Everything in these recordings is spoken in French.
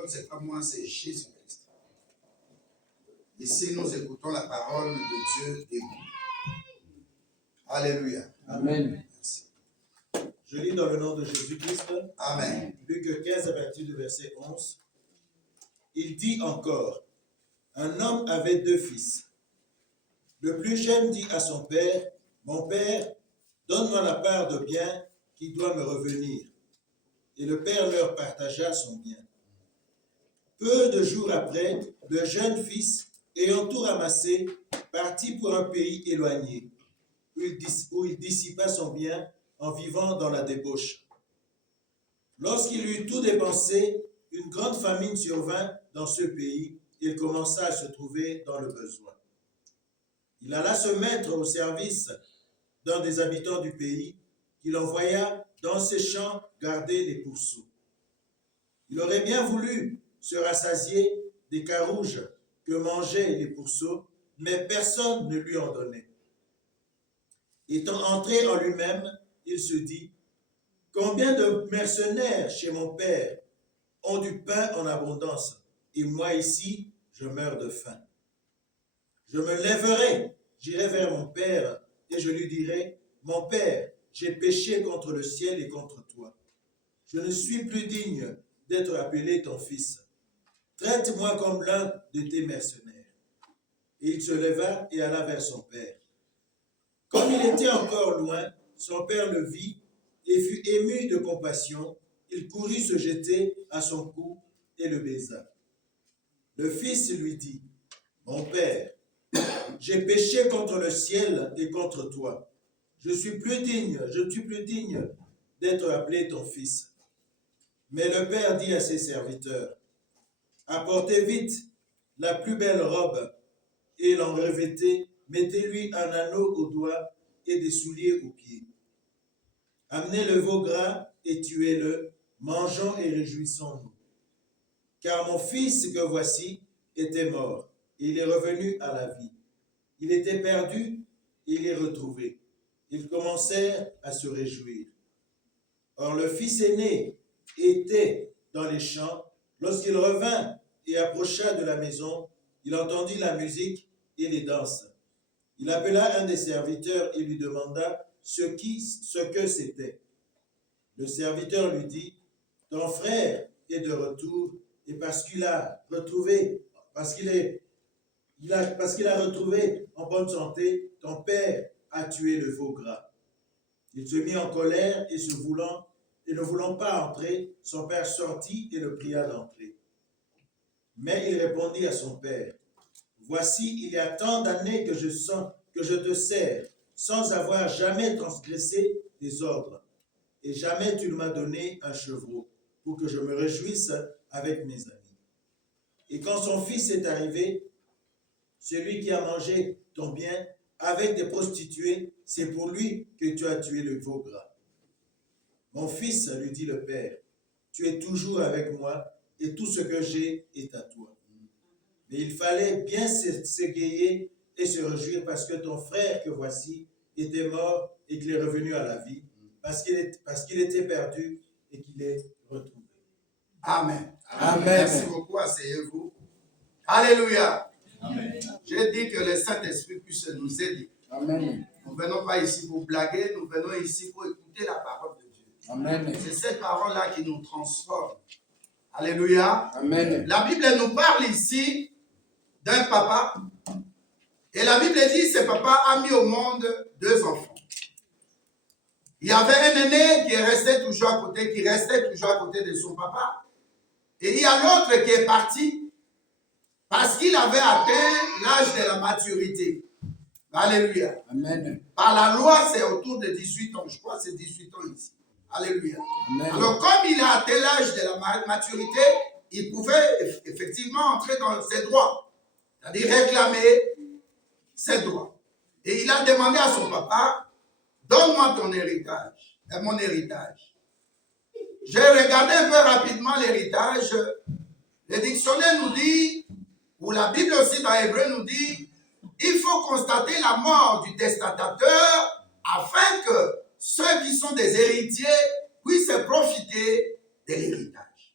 contre, c'est pas moi, c'est Jésus-Christ. Ici, nous écoutons la parole de Dieu et vous. Alléluia. Amen. Merci. Je lis dans le nom de Jésus-Christ. Amen. Luc 15 à partir du verset 11. Il dit encore, un homme avait 2 fils. Le plus jeune dit à son père, mon père, donne-moi la part de bien qui doit me revenir. Et le père leur partagea son bien. Peu de jours après, le jeune fils, ayant tout ramassé, partit pour un pays éloigné, où il dissipa son bien en vivant dans la débauche. Lorsqu'il eut tout dépensé, une grande famine survint dans ce pays et il commença à se trouver dans le besoin. Il alla se mettre au service d'un des habitants du pays, qu'il envoya dans ses champs garder les pourceaux. Il aurait bien voulu se rassasier des carouges que mangeaient les pourceaux, mais personne ne lui en donnait. Étant entré en lui-même, il se dit, combien de mercenaires chez mon père ont du pain en abondance, et moi ici, je meurs de faim. Je me lèverai, j'irai vers mon père, et je lui dirai, mon père, j'ai péché contre le ciel et contre toi. Je ne suis plus digne d'être appelé ton fils. Traite-moi comme l'un de tes mercenaires. Et il se leva et alla vers son père. Comme il était encore loin, son père le vit et fut ému de compassion. Il courut se jeter à son cou et le baisa. Le fils lui dit, mon père, j'ai péché contre le ciel et contre toi. Je ne suis plus digne d'être appelé ton fils. Mais le père dit à ses serviteurs, apportez vite la plus belle robe et l'en revêtez, mettez-lui un anneau au doigt et des souliers aux pieds. Amenez le veau gras et tuez-le, mangeons et réjouissons-nous. Car mon fils que voici était mort, et il est revenu à la vie. Il était perdu, et il est retrouvé. Ils commencèrent à se réjouir. Or le fils aîné était dans les champs. Lorsqu'il revint et approcha de la maison, il entendit la musique et les danses. Il appela un des serviteurs et lui demanda ce que c'était. Le serviteur lui dit, ton frère est de retour, et parce qu'il a retrouvé en bonne santé, ton père a tué le veau gras. Il se mit en colère et ne voulant pas entrer, son père sortit et le pria d'entrer. Mais il répondit à son père, voici, il y a tant d'années que je te sers, sans avoir jamais transgressé tes ordres, et jamais tu ne m'as donné un chevreau, pour que je me réjouisse avec mes amis. Et quand son fils est arrivé, celui qui a mangé ton bien avec des prostituées, c'est pour lui que tu as tué le veau gras. Mon fils, lui dit le père, tu es toujours avec moi, et tout ce que j'ai est à toi. Mais il fallait bien s'égayer et se réjouir parce que ton frère que voici était mort et qu'il est revenu à la vie, parce qu'il était perdu et qu'il est retrouvé. Amen. Amen. Merci beaucoup, asseyez-vous. Alléluia. Amen. J'ai dit que le Saint-Esprit puisse nous aider. Amen. Nous ne venons pas ici pour blaguer, nous venons ici pour écouter la parole de Dieu. Amen. C'est cette parole-là qui nous transforme. Alléluia. Amen. La Bible nous parle ici d'un papa. Et la Bible dit que ce papa a mis au monde 2 enfants. Il y avait un aîné qui restait toujours à côté de son papa. Et il y a l'autre qui est parti parce qu'il avait atteint l'âge de la maturité. Alléluia. Amen. Par la loi, c'est autour de 18 ans. Je crois que c'est 18 ans ici. Alléluia. Amen. Alors, comme il a atteint l'âge de la maturité, il pouvait effectivement entrer dans ses droits. C'est-à-dire réclamer ses droits. Et il a demandé à son papa, donne-moi ton héritage, mon héritage. J'ai regardé un peu rapidement l'héritage. Le dictionnaire nous dit, ou la Bible aussi dans Hébreu nous dit, il faut constater la mort du testateur afin que ceux qui sont des héritiers puissent profiter de l'héritage.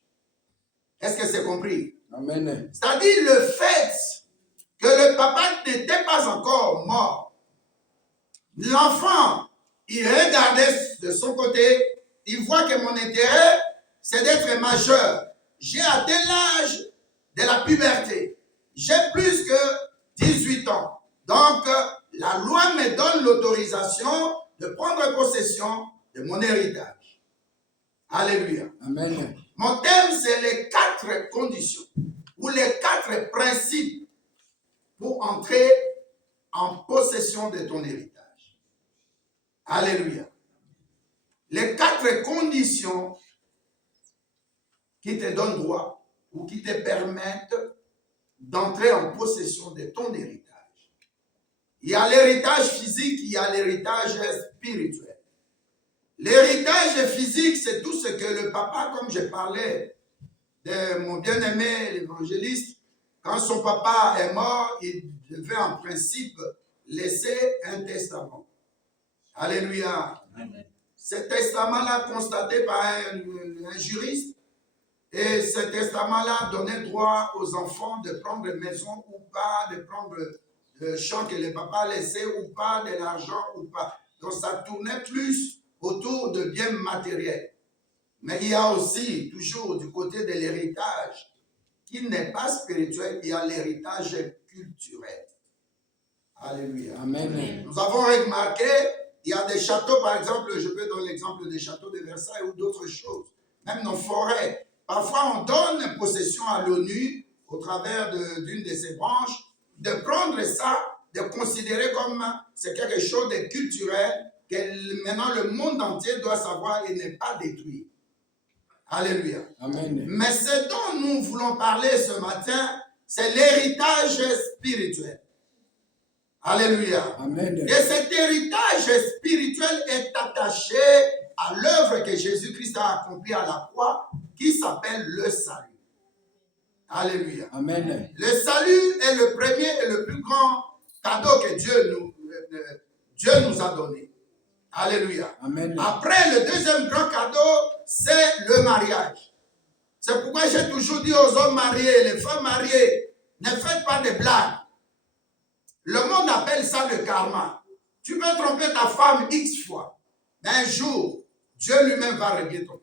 Est-ce que c'est compris? Amen. C'est-à-dire le fait que le papa n'était pas encore mort. L'enfant, il regardait de son côté, il voit que mon intérêt, c'est d'être majeur. J'ai atteint l'âge de la puberté. J'ai plus que 18 ans. Donc, la loi me donne l'autorisation de prendre possession de mon héritage. Alléluia. Amen. Mon thème, c'est les 4 conditions ou les 4 principes pour entrer en possession de ton héritage. Alléluia. Les 4 conditions qui te donnent droit ou qui te permettent d'entrer en possession de ton héritage. Il y a l'héritage physique, il y a l'héritage spirituel. L'héritage physique, c'est tout ce que le papa, comme je parlais de mon bien-aimé, l'évangéliste, quand son papa est mort, il devait en principe laisser un testament. Alléluia. Amen. Ce testament-là, constaté par un juriste, et ce testament-là donnait droit aux enfants de prendre maison ou pas, de prendre le champ que le papa laissait ou pas, de l'argent ou pas. Donc ça tournait plus autour de biens matériels. Mais il y a aussi, toujours du côté de l'héritage, qui n'est pas spirituel, il y a l'héritage culturel. Alléluia. Amen. Nous avons remarqué, il y a des châteaux, par exemple, je peux donner l'exemple des châteaux de Versailles ou d'autres choses, même nos forêts. Parfois, on donne possession à l'ONU, au travers d'une de ses branches, de prendre ça, de considérer comme c'est quelque chose de culturel, que maintenant le monde entier doit savoir et n'est pas détruit. Alléluia. Amen. Mais ce dont nous voulons parler ce matin, c'est l'héritage spirituel. Alléluia. Amen. Et cet héritage spirituel est attaché à l'œuvre que Jésus-Christ a accomplie à la croix, qui s'appelle le salut. Alléluia. Amen. Le salut est le premier et le plus grand cadeau que Dieu nous a donné. Alléluia. Amen. Après, le deuxième grand cadeau, c'est le mariage. C'est pourquoi j'ai toujours dit aux hommes mariés, les femmes mariées, ne faites pas de blagues. Le monde appelle ça le karma. Tu peux tromper ta femme X fois, mais un jour, Dieu lui-même va régler ton compte.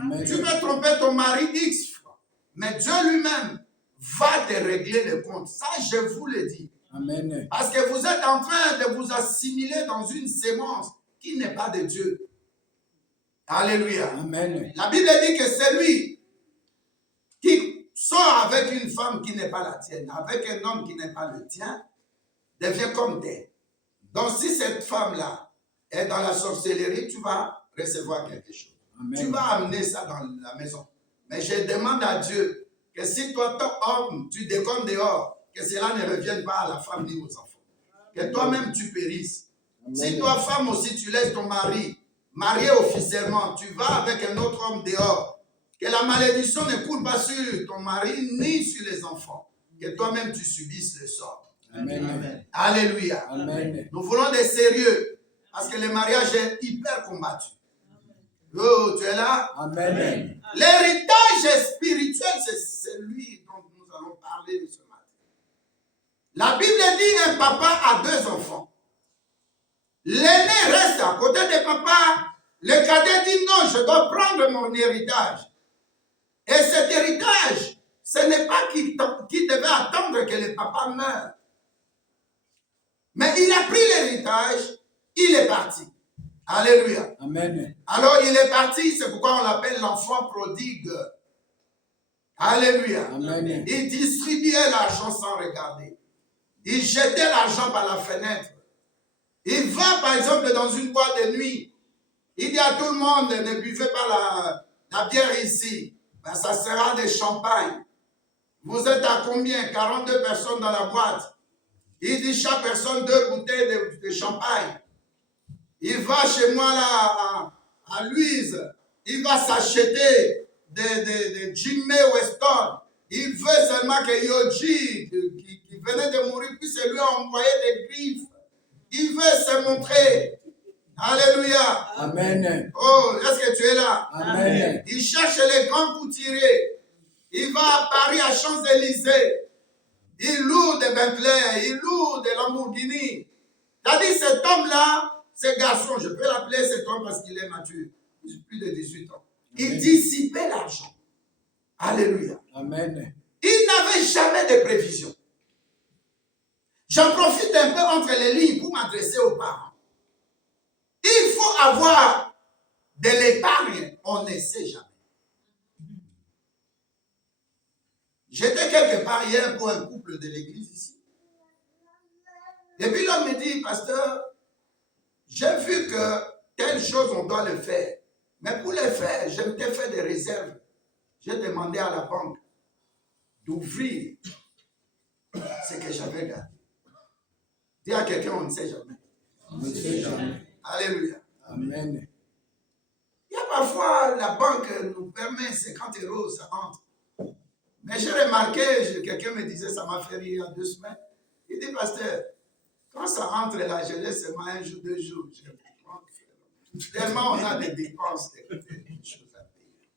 Amen. Tu peux tromper ton mari X fois, mais Dieu lui-même va te régler le compte. Ça, je vous le dis. Amen. Parce que vous êtes en train de vous assimiler dans une sémence qui n'est pas de Dieu. Alléluia. Amen. La Bible dit que celui qui sort avec une femme qui n'est pas la tienne, avec un homme qui n'est pas le tien, devient comme tel. Donc si cette femme-là est dans la sorcellerie, tu vas recevoir quelque chose. Amen. Tu vas amener ça dans la maison. Mais je demande à Dieu que si toi, ton homme, tu déconnes dehors, que cela ne revienne pas à la femme ni aux enfants. Que toi-même, tu périsses. Amen. Si toi, femme aussi, tu laisses ton mari marié officiellement, tu vas avec un autre homme dehors, que la malédiction ne coule pas sur ton mari ni sur les enfants. Que toi-même, tu subisses le sort. Amen. Amen. Alléluia. Amen. Nous voulons des sérieux, parce que le mariage est hyper combattu. Oh, tu es là? Amen. L'héritage spirituel, c'est celui dont nous allons parler ce matin. La Bible dit un papa a 2 enfants. L'aîné reste à côté de papa. Le cadet dit non, je dois prendre mon héritage. Et cet héritage, ce n'est pas qu'il devait attendre que le papa meure. Mais il a pris l'héritage, il est parti. Alléluia. Amen. Alors il est parti, c'est pourquoi on l'appelle l'enfant prodigue. Alléluia. Amen. Il distribuait l'argent sans regarder. Il jetait l'argent par la fenêtre. Il va par exemple dans une boîte de nuit. Il dit à tout le monde, ne buvez pas la bière ici. Ben, ça sera des champagnes. Vous êtes à combien? 42 personnes dans la boîte. Il dit chaque personne 2 bouteilles de champagne. Il va chez moi là à Louise. Il va s'acheter des Jimmy Weston. Il veut seulement que Yoji, qui venait de mourir, puisse lui envoyer des griffes. Il veut se montrer. Alléluia. Amen. Oh, est-ce que tu es là? Amen. Il cherche les grands couturiers. il va à Paris, à Champs-Élysées. Il loue des Bentley, il loue des Lamborghini. C'est-à-dire, cet homme-là, ce garçon, je peux l'appeler cet homme parce qu'il est mature, plus de 18 ans. Il dissipait l'argent. Alléluia. Amen. Il n'avait jamais de prévision. J'en profite un peu entre les lignes pour m'adresser aux parents. Il faut avoir de l'épargne, on ne sait jamais. J'étais quelque part hier pour un couple de l'église ici. Et puis l'homme me dit, pasteur, j'ai vu que telle chose on doit le faire. Mais pour le faire, je m'étais fait des réserves. J'ai demandé à la banque d'ouvrir ce que j'avais gardé. Dis à quelqu'un, on ne sait jamais. On ne sait jamais. Alléluia. Amen. Il y a parfois, la banque nous permet 50 €, ça entre. Mais j'ai remarqué, quelqu'un me disait, ça m'a fait rire il y a 2 semaines. Il dit, pasteur, quand ça entre là, je laisse seulement 1 jour, 2 jours. Tellement on a des dépenses, des choses à payer.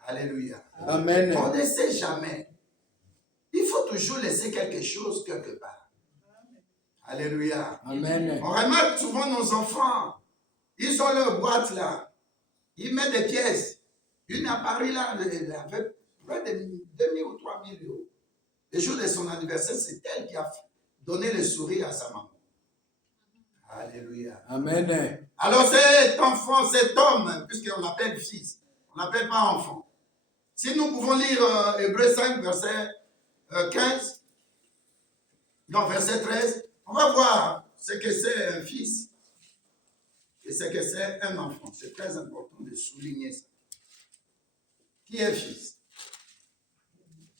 Alléluia. Amen. On ne sait jamais. Il faut toujours laisser quelque chose quelque part. Alléluia. Amen. On remarque souvent nos enfants, ils ont leur boîte là. Ils mettent des pièces. Une à Paris là, avec près de 2 000 ou 3 000 €. Le jour de son anniversaire, c'est elle qui a donné le sourire à sa maman. Alléluia. Amen. Alors cet enfant, cet homme, puisqu'on l'appelle fils, on l'appelle pas enfant. Si nous pouvons lire Hébreux 5, verset 15, non, verset 13, on va voir ce que c'est un fils et ce que c'est un enfant. C'est très important de souligner ça. Qui est fils?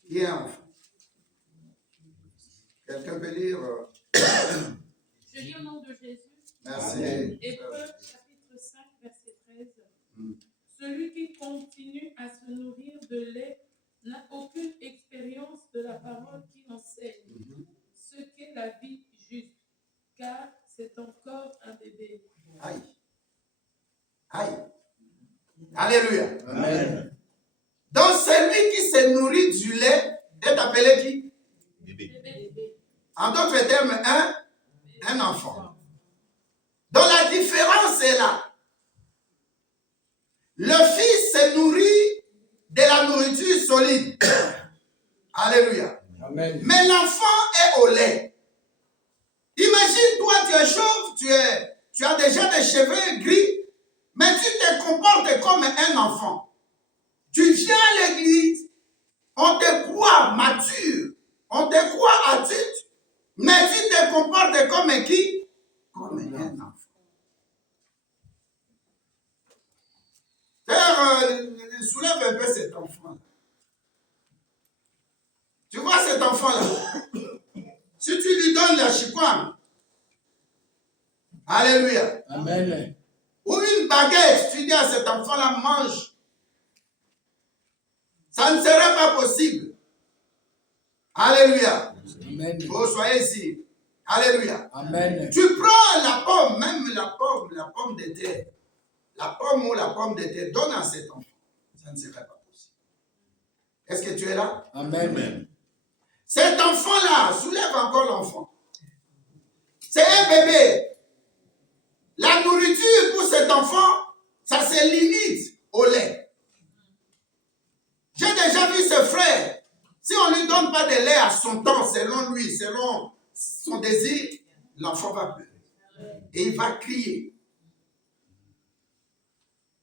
Qui est enfant? Quelqu'un peut lire? Je lis au nom de Jésus. Merci. Hébreux chapitre 5, verset 13. Celui qui continue à se nourrir de lait n'a aucune expérience de la parole qui enseigne ce qu'est la vie juste, car c'est encore un bébé. Aïe. Aïe. Alléluia. Amen. Donc celui qui se nourrit du lait est appelé qui? Bébé. En d'autres termes, un enfant. Donc la différence est là. Le fils se nourrit de la nourriture solide. Alléluia. Amen. Mais l'enfant est au lait. Imagine, toi, tu es chauve, tu as déjà des cheveux gris, mais tu te comportes comme un enfant. Tu viens à l'église, on te croit mature, on te croit adulte, mais tu te comportes comme qui? Comme un enfant. Soulève un peu cet enfant. Tu vois cet enfant-là? Si tu lui donnes la chikwam, alléluia, Amen. ou une baguette, tu dis à cet enfant-là, mange. Ça ne serait pas possible. Alléluia. Amen. Oh, soyez ici. Alléluia. Amen. Tu prends la pomme, même la pomme de terre. La pomme ou la pomme de terre, donne à cet enfant. Ça ne serait pas possible. Est-ce que tu es là? Amen. Cet enfant-là, soulève encore l'enfant. C'est un bébé. La nourriture pour cet enfant, ça se limite au lait. J'ai déjà vu ce frère. Si on ne lui donne pas de lait à son temps, selon lui, selon son désir, l'enfant va pleurer. Et il va crier.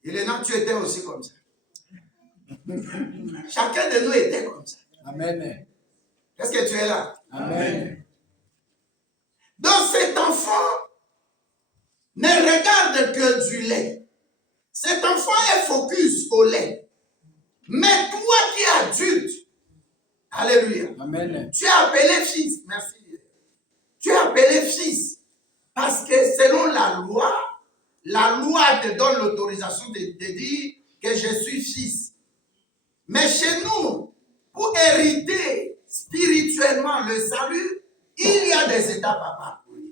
Il est là, tu étais aussi comme ça. Chacun de nous était comme ça. Amen. Est-ce que tu es là? Amen. Donc cet enfant ne regarde que du lait. Cet enfant est focus au lait. Mais toi qui es adulte, alléluia, Amen. tu es appelé fils. Merci. Tu es appelé fils. Parce que selon la loi te donne l'autorisation de dire que je suis fils. Mais chez nous, pour hériter spirituellement le salut, il y a des étapes à parcourir.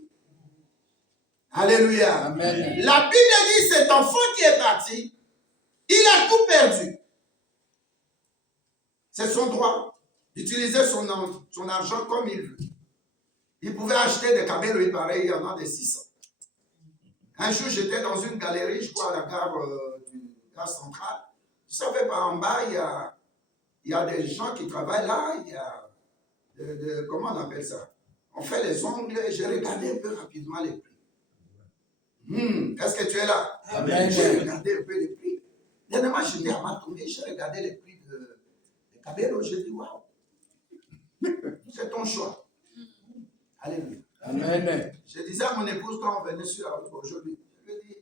Alléluia. Amen. La Bible dit cet enfant qui est parti, il a tout perdu. C'est son droit d'utiliser son argent comme il veut. Il pouvait acheter des caméras, il paraît, il y en a des 600. Un jour, j'étais dans une galerie, je crois, à la gare centrale. Je ne savais pas, en bas, il y a des gens qui travaillent là, il y a, comment on appelle ça? On fait les ongles, j'ai regardé un peu rapidement les prix. Est-ce que tu es là? Amen. J'ai regardé un peu les prix. Dernièrement, j'étais à Matomé, j'ai regardé les prix des caméras, j'ai dit, waouh, c'est ton choix. Alléluia. Amen. Je disais à mon épouse quand on venait sur la route aujourd'hui, je lui ai dit,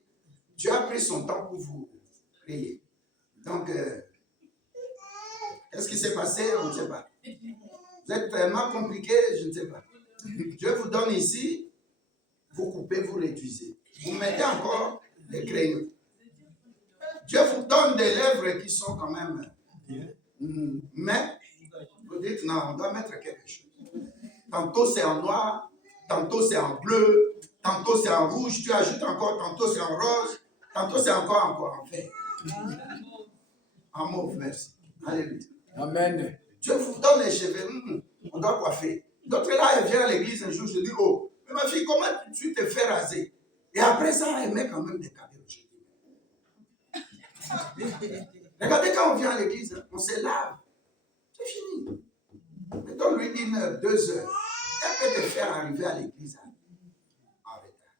Dieu a pris son temps pour vous prier. Donc, qu'est-ce qui s'est passé? On ne sait pas. Vous êtes tellement compliqué, je ne sais pas. Dieu vous donne ici, vous coupez, vous réduisez. Vous mettez encore les crayons. Dieu vous donne des lèvres qui sont quand même... Mais, vous dites, non, on doit mettre quelque chose. Tantôt c'est en noir, tantôt c'est en bleu, tantôt c'est en rouge, tu ajoutes encore, tantôt c'est en rose, tantôt c'est encore en vert. En mauve, merci. Alléluia. Amen. Dieu vous donne les cheveux, on doit coiffer. D'autres là, elle vient à l'église un jour, je dis, oh, mais ma fille, comment tu te fais raser? Et après ça, elle met quand même des cadeaux. Regardez quand on vient à l'église, on se lave. C'est fini. Mais donne-lui 1 heure, 2 heures. Elle peut te faire arriver à l'église en retard.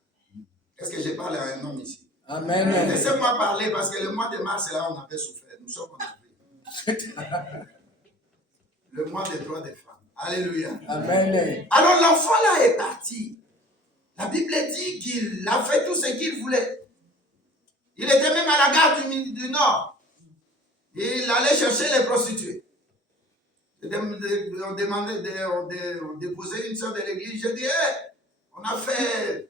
Est-ce que j'ai parlé à un homme ici? Amen. Laissez-moi parler parce que le mois de mars, là, on avait souffert. Nous sommes en avril. Le mois des droits des femmes. Alléluia. Amen. Alors l'enfant là est parti. La Bible dit qu'il a fait tout ce qu'il voulait. Il était même à la gare du Nord. Il allait chercher les prostituées. On déposait une soeur de l'église. Je dis, on a fait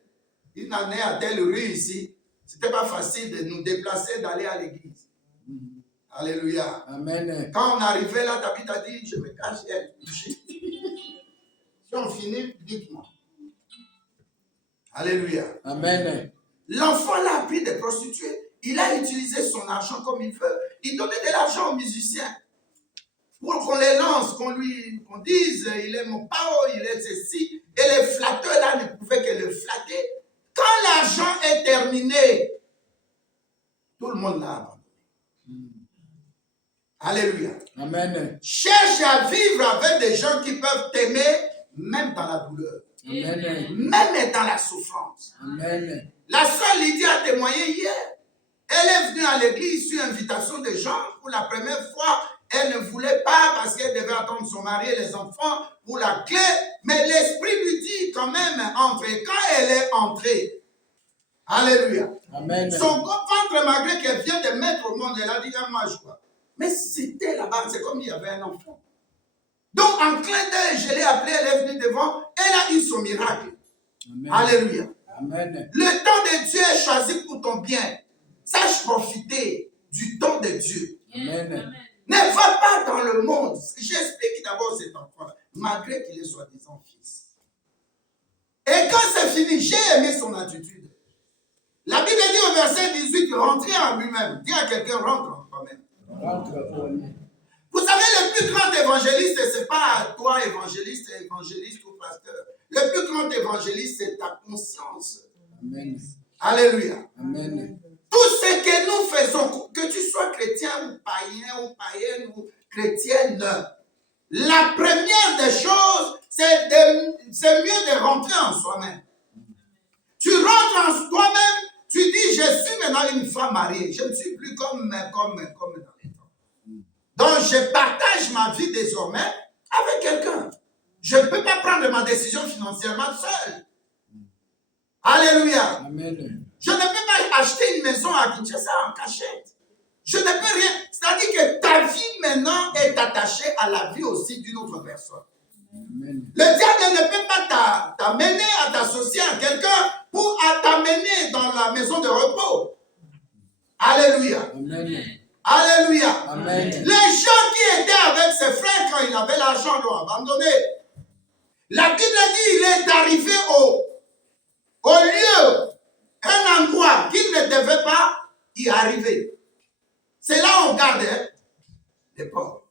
une année à telle rue ici. C'était pas facile de nous déplacer, d'aller à l'église. Alléluia. Amen. Quand on arrivait là, David a dit, je me cache, elle touché. Si on finit, dites-moi. Alléluia. Amen. L'enfant là a pris des prostituées. Il a utilisé son argent comme il veut. Il donnait de l'argent aux musiciens. Pour qu'on les lance, qu'on dise, il est mon pao, il est ceci. Et les flatteurs là ne pouvaient que le flatter. Quand l'argent est terminé, tout le monde l'a abandonné. Alléluia. Amen. Cherche à vivre avec des gens qui peuvent t'aimer, même dans la douleur. Amen. Même dans la souffrance. Amen. La sœur Lydie a témoigné hier. Elle est venue à l'église sur invitation des gens. Pour la première fois, elle ne voulait pas parce qu'elle devait attendre son mari et les enfants pour la clé. Mais l'Esprit lui dit quand même, entrez. Quand elle est entrée, alléluia. Amen. Son ventre, malgré qu'elle vient de mettre au monde, elle a dit, moi je crois. Mais c'était là-bas, c'est comme il y avait un enfant. Donc, en clin d'œil, je l'ai appelée, elle est venue devant, elle a eu son miracle. Amen. Alléluia. Amen. Le temps de Dieu est choisi pour ton bien. Sache profiter du temps de Dieu. Amen. Ne va pas dans le monde. J'explique d'abord cet enfant, malgré qu'il est soi-disant fils. Et quand c'est fini, j'ai aimé son attitude. La Bible dit au verset 18, rentrer en lui-même. Dis à quelqu'un, rentre en toi-même. Rentre en toi-même. Vous savez, le plus grand évangéliste, ce n'est pas toi, évangéliste ou pasteur. Le plus grand évangéliste, c'est ta conscience. Amen. Alléluia. Amen. Tout ce que nous faisons, que tu sois chrétien ou païenne ou chrétienne, la première des choses, c'est mieux de rentrer en soi-même. Tu rentres en toi-même, tu dis, je suis maintenant une femme mariée. Je ne suis plus comme dans les temps. Donc, je partage ma vie désormais avec quelqu'un. Je ne peux pas prendre ma décision financièrement seul. Alléluia. Amen. Je ne peux pas acheter une maison à Kinshasa en cachette. Je ne peux rien. C'est-à-dire que ta vie maintenant est attachée à la vie aussi d'une autre personne. Amen. Le diable ne peut pas t'amener à t'associer à quelqu'un pour t'amener dans la maison de repos. Alléluia. Amen. Alléluia. Amen. Les gens qui étaient avec ses frères quand il avait l'argent l'ont abandonné. La Bible dit qu'il est arrivé au lieu, un endroit qu'il ne devait pas y arriver. C'est là où on garde les pauvres.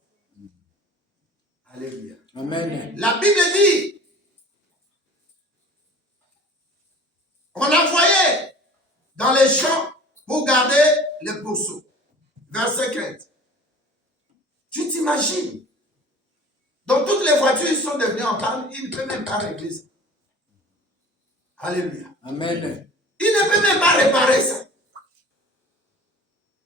Alléluia. Amen. La Bible dit, on l'envoyait dans les champs pour garder les pourceaux. Verset 15. Tu t'imagines? Donc toutes les voitures sont devenues en panne, il ne peut même pas régler ça. Alléluia. Amen. Il ne peut même pas réparer ça.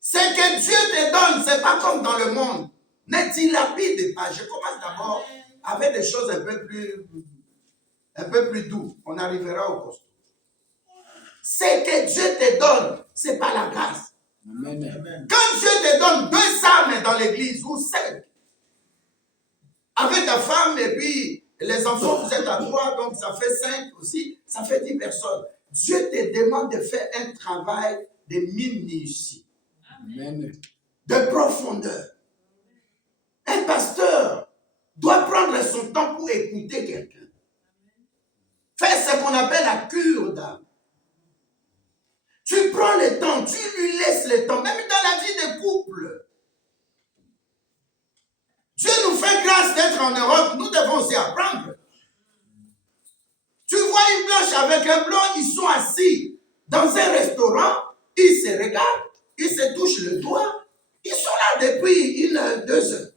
C'est que Dieu te donne, c'est pas comme dans le monde. Ne dilapide pas. Je commence d'abord avec des choses un peu plus douces. On arrivera au costaud. C'est que Dieu te donne, c'est pas la grâce. Amen. Quand Dieu te donne 2 âmes dans l'église, ou 5, avec ta femme et puis les enfants, vous êtes à 3, donc ça fait 5 aussi, ça fait 10 personnes. Dieu te demande de faire un travail de minutie, Amen. de profondeur. Un pasteur doit prendre son temps pour écouter quelqu'un. Faire ce qu'on appelle la cure d'âme. Tu prends le temps, tu lui laisses le temps, même dans la vie de couple. Dieu nous fait grâce d'être en Europe, nous devons aussi apprendre. Tu vois une blanche avec un blanc, ils sont assis dans un restaurant, ils se regardent, ils se touchent le doigt, ils sont là depuis 2 heures.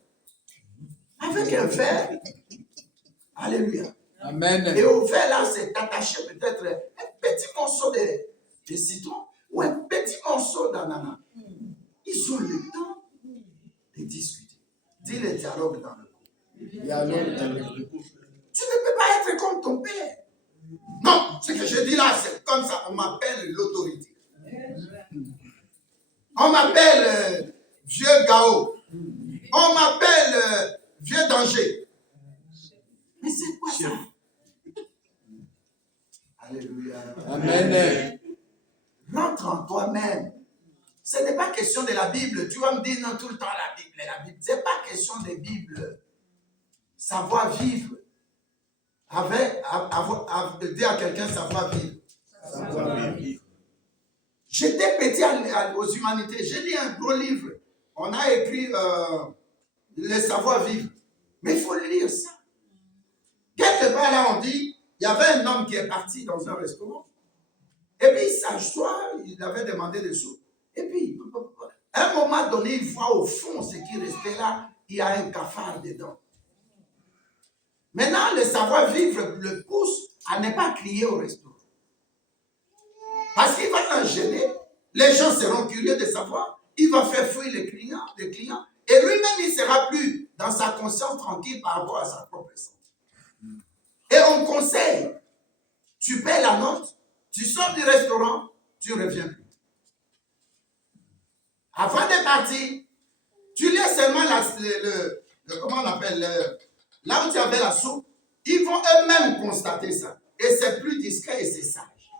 Avec un verre. Alléluia. Amen. Et au verre là, c'est attaché peut-être un petit morceau de citron ou un petit morceau d'ananas. Ils ont le temps de discuter. Dis le dialogue dans le couple. Dialogue dans le couple. Tu ne peux pas être comme ton père. Non, ce que je dis là, c'est comme ça. On m'appelle l'autorité. On m'appelle vieux Gao. On m'appelle vieux danger. Mais c'est quoi ça? Alléluia. Amen. Rentre en toi-même. Ce n'est pas question de la Bible. Tu vas me dire non tout le temps la Bible. La Bible. Ce n'est pas question de Bible. Savoir vivre. Dire à quelqu'un savoir vivre. Savoir vivre. J'étais petit aux humanités. J'ai lu un gros livre. On a écrit le savoir vivre. Mais il faut lire ça. Quelque part là, on dit, il y avait un homme qui est parti dans un restaurant. Et puis, il s'assoit, il avait demandé des sous. Et puis, à un moment donné, il voit au fond ce qui restait là, il y a un cafard dedans. Maintenant, le savoir-vivre le pousse à ne pas crier au restaurant. Parce qu'il va en gêner. Les gens seront curieux de savoir. Il va faire fuir les clients. Et lui-même, il ne sera plus dans sa conscience tranquille par rapport à sa propre santé. Et on conseille, tu paies la note, tu sors du restaurant, tu ne reviens plus. Avant de partir, tu laisses seulement comment on appelle, là où tu avais la soupe, ils vont eux-mêmes constater ça. Et c'est plus discret et c'est sage.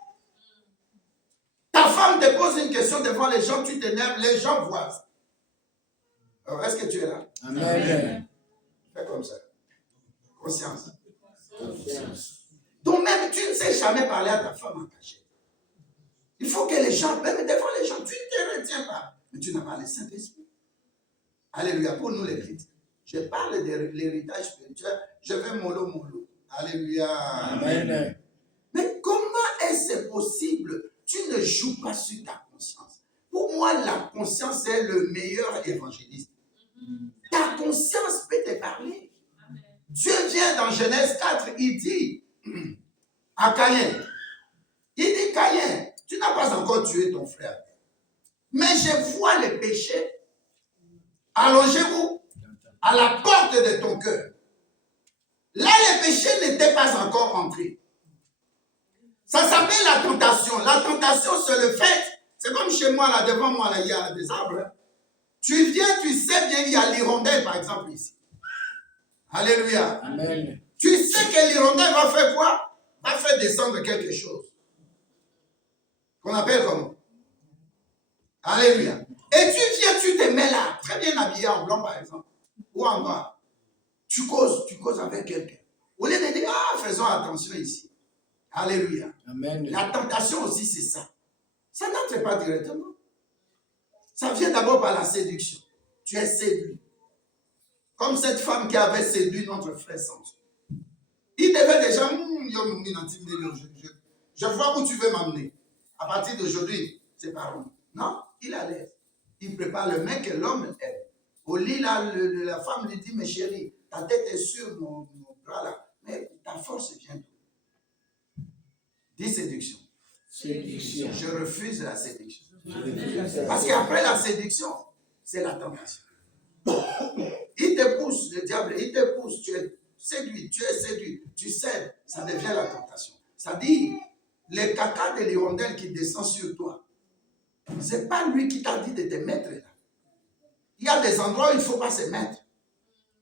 Ta femme te pose une question devant les gens, tu t'énerves, les gens voient ça. Alors, est-ce que tu es là? Amen. Fais comme ça. Conscience. Donc même, tu ne sais jamais parler à ta femme en cachette. Il faut que les gens, même devant les gens, tu ne te retiens pas. Mais tu n'as pas le Saint-Esprit. Alléluia. Pour nous les chrétiens. Je parle de l'héritage spirituel. Je vais mollo. Alléluia. Amen. Mais comment est-ce possible? Tu ne joues pas sur ta conscience. Pour moi, la conscience est le meilleur évangéliste. Ta conscience peut te parler. Dieu vient dans Genèse 4, il dit à Caïn, il dit Caïn, tu n'as pas encore tué ton frère. Mais je vois le péché allongé où? À la porte de ton cœur. Là, le péché n'était pas encore entré. Ça s'appelle la tentation. La tentation, c'est le fait. C'est comme chez moi, là, devant moi, là, il y a des arbres. Tu viens, tu sais bien, il y a l'hirondelle, par exemple, ici. Alléluia. Amen. Tu sais que l'hirondelle va faire quoi? Va faire descendre quelque chose. Qu'on appelle comment? Alléluia. Et tu viens, tu te mets là, très bien habillé en blanc, par exemple, ou en noir. Tu causes avec quelqu'un. Au lieu de dire, faisons attention ici. Alléluia. Amen. La tentation aussi, c'est ça. Ça n'entre pas directement. Ça vient d'abord par la séduction. Tu es séduit. Comme cette femme qui avait séduit notre frère Samson. Il devait déjà, je vois où tu veux m'amener. À partir d'aujourd'hui, c'est pas bon. Non, il a l'aise. Il prépare le mec et l'homme aime. Au lit, là, la femme lui dit, mais chérie, ta tête est sur mon bras là, mais ta force vient d'où? Dis séduction. Séduction. Je refuse la séduction. Séduction. Parce qu'après la séduction, c'est la tentation. Il te pousse, le diable, il te pousse, tu es séduit, tu cèdes, ça devient la tentation. Ça dit, le caca de l'hirondelle qui descend sur toi, ce n'est pas lui qui t'a dit de te mettre là. Il y a des endroits où il ne faut pas se mettre.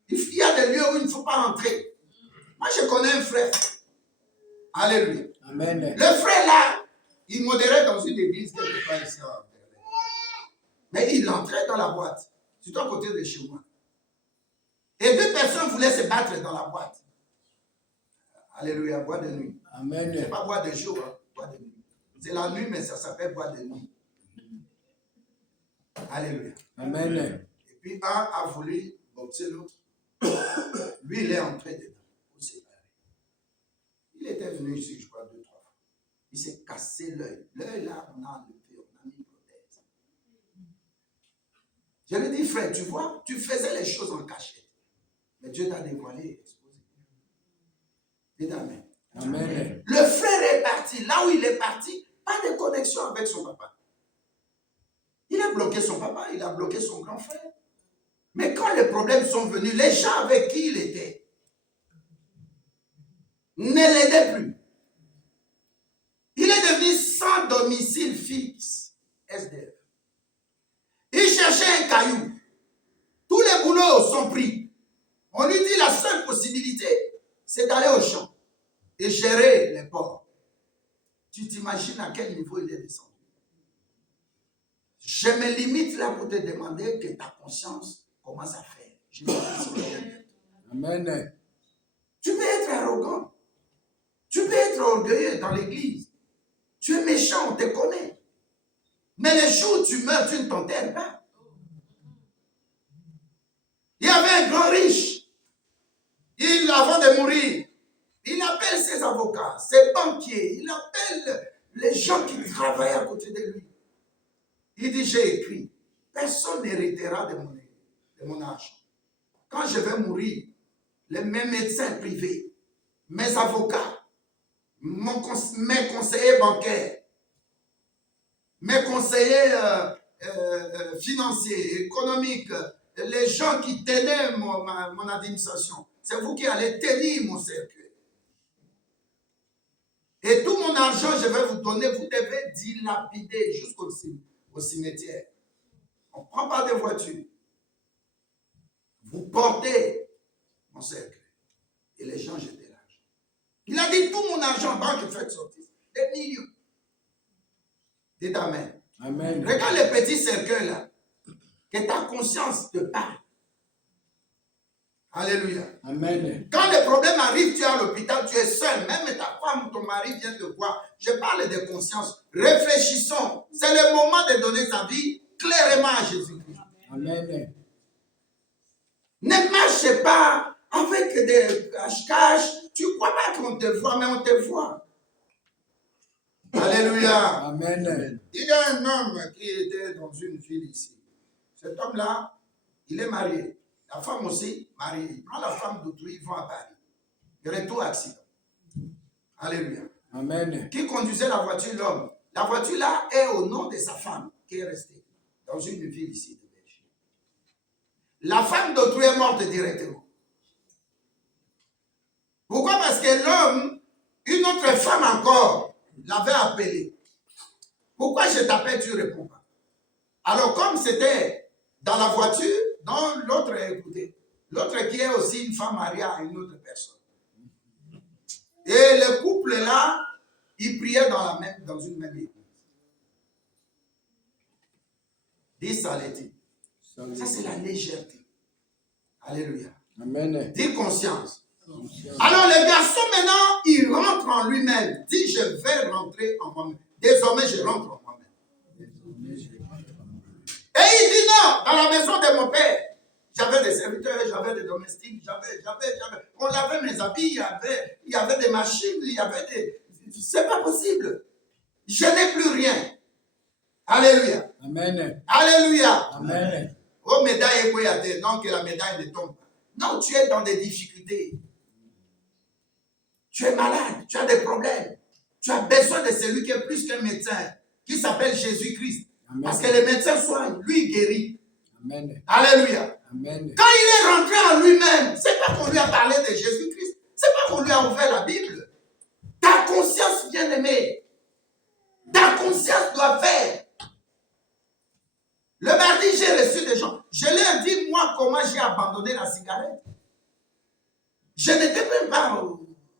Il y a des lieux où il ne faut pas entrer. Moi, je connais un frère. Alléluia. Amen. Le frère là, il modérait dans une église quelque part ici en Berlin. Mais il entrait dans la boîte, surtout à côté de chez moi. Et 2 personnes voulaient se battre dans la boîte. Alléluia, boîte de nuit. Amen. Ce n'est pas boîte de jour, hein, boîte de nuit. C'est la nuit, mais ça s'appelle boîte de nuit. Alléluia. Amen. Et puis un a voulu boxer l'autre. Lui, il est entré dedans pour séparer. Il était venu ici, je crois, 2-3 fois. Il s'est cassé l'œil. L'œil là, on a enlevé, on a mis une prothèse. Je lui dis, frère, tu vois, tu faisais les choses en cachette. Mais Dieu t'a dévoilé et exposé. Dites amen. Amen. Le frère est parti. Là où il est parti, pas de connexion avec son papa. Il a bloqué son papa, il a bloqué son grand frère. Mais quand les problèmes sont venus, les gens avec qui il était ne l'aidaient plus. Il est devenu sans domicile fixe, SDF. Il cherchait un caillou. Tous les boulots sont pris. On lui dit la seule possibilité, c'est d'aller au champ et gérer les porcs. Tu t'imagines à quel niveau il est descendu? Je me limite là pour te demander que ta conscience commence à faire. Amen. Tu peux être arrogant. Tu peux être orgueilleux dans l'église. Tu es méchant, on te connaît. Mais le jour où tu meurs, tu ne t'enterres pas. Il y avait un grand riche. Avant de mourir, il appelle ses avocats, ses banquiers, il appelle les gens qui travaillent à côté de lui. Il dit, j'ai écrit, personne n'héritera de mon argent. Quand je vais mourir, mes médecins privés, mes avocats, mes conseillers bancaires, mes conseillers financiers, économiques, les gens qui tenaient mon administration, c'est vous qui allez tenir mon cercueil. Et tout mon argent, je vais vous donner, vous devez dilapider jusqu'au cimetière. On ne prend pas de voiture. Vous portez mon cercueil. Et les gens jetaient l'argent. Il a dit tout mon argent, banque, faites sortir. Des millions. Dites amen. Amen. Regarde les petits cercueils là. Que ta conscience te parle. Alléluia. Amen. Quand les problèmes arrivent, tu es à l'hôpital, tu es seul. Même ta femme ou ton mari vient te voir. Je parle de conscience. Réfléchissons. C'est le moment de donner sa vie clairement à Jésus-Christ. Amen. Ne marche pas avec des cache-cache. Tu ne crois pas qu'on te voit, mais on te voit. Alléluia. Amen. Il y a un homme qui était dans une ville ici. Cet homme-là, il est marié. La femme aussi, mariée. Il prend la femme d'autrui, ils vont à Paris. Il retourne accident. Alléluia. Amen. Qui conduisait la voiture? L'homme. La voiture là est au nom de sa femme qui est restée dans une ville ici de Belgique. La femme d'autrui est morte directement. Pourquoi? Parce que l'homme, une autre femme encore, l'avait appelé. Pourquoi je t'appelle, tu ne réponds pas? Alors comme c'était dans la voiture, donc l'autre a écouté. L'autre qui est aussi une femme mariée à une autre personne. Et le couple là, il priait dans une même église. Dis saleté. Ça c'est la légèreté. Alléluia. Amen. Dis conscience. Alors le garçon maintenant, il rentre en lui-même. Dit, je vais rentrer en moi-même. Désormais, je rentre en moi-même. Et il dit non, dans la maison de mon père, J'avais des serviteurs, j'avais des domestiques, on lavait mes habits, il y avait des machines, il y avait des... C'est pas possible. Je n'ai plus rien. Alléluia. Amen. Alléluia. Amen. Oh, médaille est donc que la médaille ne tombe pas. Non, tu es dans des difficultés. Tu es malade, tu as des problèmes. Tu as besoin de celui qui est plus qu'un médecin, qui s'appelle Jésus-Christ. Parce que les médecins soignent, lui il guérit. Amen. Alléluia. Amen. Quand il est rentré en lui-même, c'est pas qu'on lui a parlé de Jésus-Christ, c'est pas qu'on lui a ouvert la Bible. Ta conscience, bien-aimée, ta conscience doit faire. Le mardi, j'ai reçu des gens. Je leur ai dit, moi, comment j'ai abandonné la cigarette. Je n'étais même pas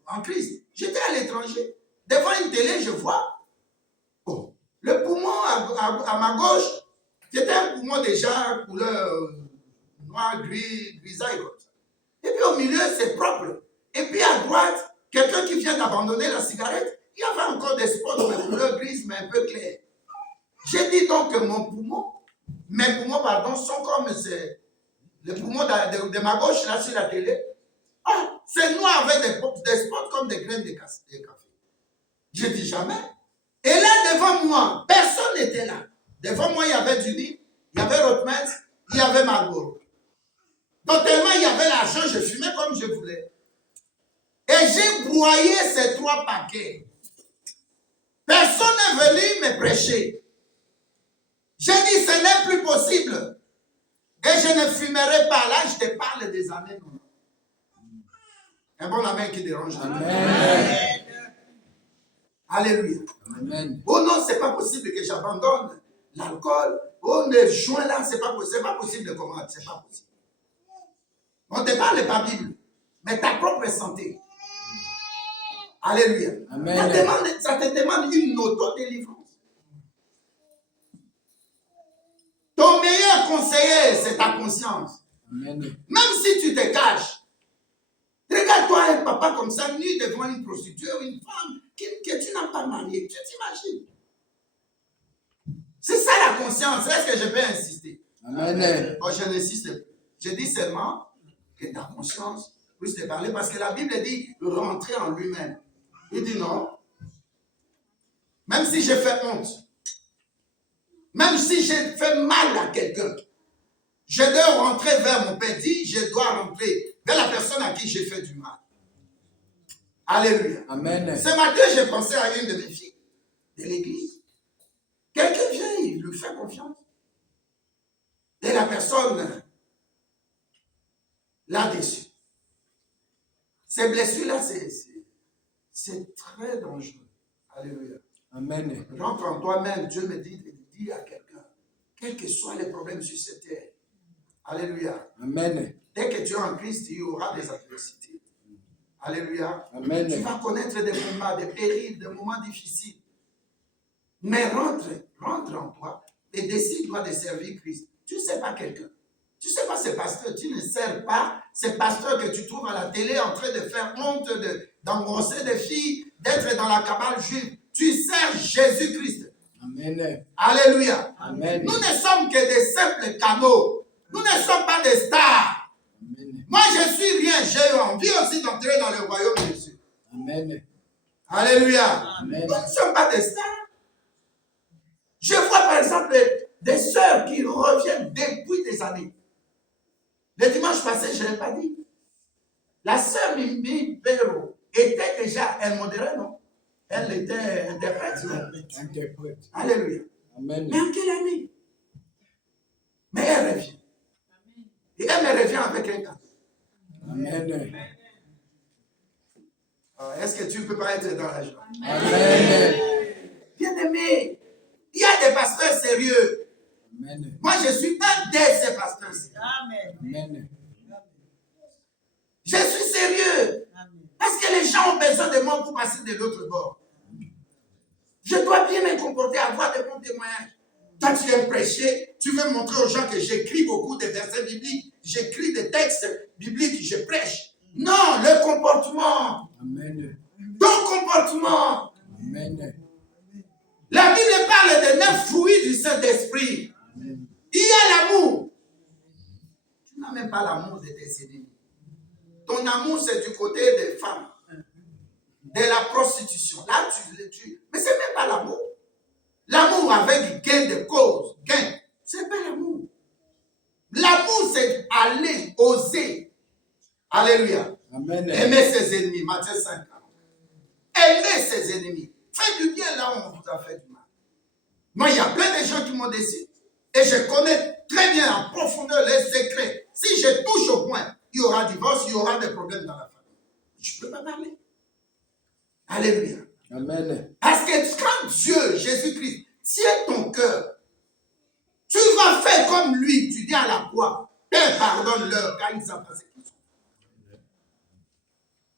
en Christ. J'étais à l'étranger. Devant une télé, je vois. Oh, le poumon à ma gauche, c'était un poumon déjà couleur noir, gris, grisaille comme ça. Et puis au milieu, c'est propre. Et puis à droite, quelqu'un qui vient d'abandonner la cigarette, il y avait encore des spots de couleur grise, mais un peu clair. J'ai dit donc que mes poumons, pardon, sont comme les poumons de ma gauche, là, sur la télé. Ah, c'est noir avec des spots comme des graines de café. Je dis jamais. Et là, devant moi, personne n'était là. Devant moi, il y avait Judy, il y avait Rothmans, il y avait Marlboro. Donc, tellement il y avait l'argent, je fumais comme je voulais. Et j'ai broyé ces 3 paquets. Personne n'est venu me prêcher. J'ai dit, ce n'est plus possible. Et je ne fumerai pas. Là, je te parle des années. Un bon amen qui dérange. Amen. Alléluia. Amen. Oh non, c'est pas possible que j'abandonne l'alcool. Oh, le joint là, c'est pas possible de commander. C'est pas possible. On ne te parle pas Bible, mais ta propre santé. Alléluia. Amen. Ça te demande une auto-délivrance. Ton meilleur conseiller, c'est ta conscience. Amen. Même si tu te caches, regarde-toi un papa comme ça, nu devant une prostituée ou une femme que tu n'as pas mariée. Tu t'imagines? C'est ça la conscience. Est-ce que je peux insister? Amen. Oh, je n'insiste plus. Je dis seulement que ta conscience puisse te parler parce que la Bible dit rentrer en lui-même. Il dit non. Même si j'ai fait honte, même si j'ai fait mal à quelqu'un, je dois rentrer vers mon Père. Dit, je dois rentrer vers la personne à qui j'ai fait du mal. Alléluia. Amen. Ce matin, j'ai pensé à une de mes filles de l'église. Quelqu'un vient, il lui fait confiance. Et la personne l'a déçu. Ces blessures-là, c'est très dangereux. Alléluia. Amen. Rentre en toi-même, Dieu me dit de dire à quelqu'un, quels que soient les problèmes sur cette terre. Alléluia. Amen. Dès que tu es en Christ, il y aura des adversités. Alléluia. Amen. Tu vas connaître des combats, des périls, des moments difficiles. Mais rentre en toi et décide-toi de servir Christ. Tu ne sais pas quelqu'un. Tu ne sais pas ce pasteur. Tu ne sers pas ce pasteur que tu trouves à la télé en train de faire honte, d'engrosser des filles, d'être dans la cabale juive. Tu sers Jésus-Christ. Amen. Alléluia. Amen. Nous ne sommes que des simples canaux. Nous ne sommes pas des stars. Amen. Moi, je suis rien. J'ai envie aussi d'entrer dans le royaume de Dieu. Amen. Alléluia. Amen. Nous ne sommes pas des stars. Je vois par exemple des sœurs qui reviennent depuis des années. Le dimanche passé, je ne l'ai pas dit. La sœur Mimi Perro était déjà, elle modérait, non? Elle était interprète, non? Interprète. Alléluia. Amen. Mais en quelle année? Mais elle revient. Et elle me revient avec un cadeau. Amen. Est-ce que tu ne peux pas être dans la joie? Amen. Bien-aimé, il y a des pasteurs sérieux. Amen. Moi, je suis un de ces pasteurs sérieux. Amen. Je suis sérieux. Parce que les gens ont besoin de moi pour passer de l'autre bord. Je dois bien me comporter, avoir de bons témoignages. Toi, tu aimes prêcher, tu veux montrer aux gens que j'écris beaucoup de versets bibliques, j'écris des textes bibliques, je prêche. Non, le comportement. Amen. Ton comportement. Amen. La Bible parle de 9 fruits du Saint-Esprit. Il y a l'amour. Tu n'as même pas les femmes de la prostitution. Là, mais ce n'est même pas l'amour. L'amour avec gain de cause, gain, ce n'est pas l'amour. L'amour, c'est aller, oser. Alléluia. Amen. Aimer ses ennemis. Matthieu 5. Aimer ses ennemis. Faites du bien là où on vous a fait du mal. Moi, il y a plein de gens qui m'ont décidé. Et je connais très bien en profondeur les secrets. Si je touche au point, il y aura divorce, il y aura des problèmes dans la famille. Je ne peux pas parler. Alléluia. Amen. Parce que quand Dieu, Jésus-Christ, tient ton cœur, tu vas faire comme lui. Tu dis à la croix, Père, pardonne-leur car ils savent pas ce qu'ils sont.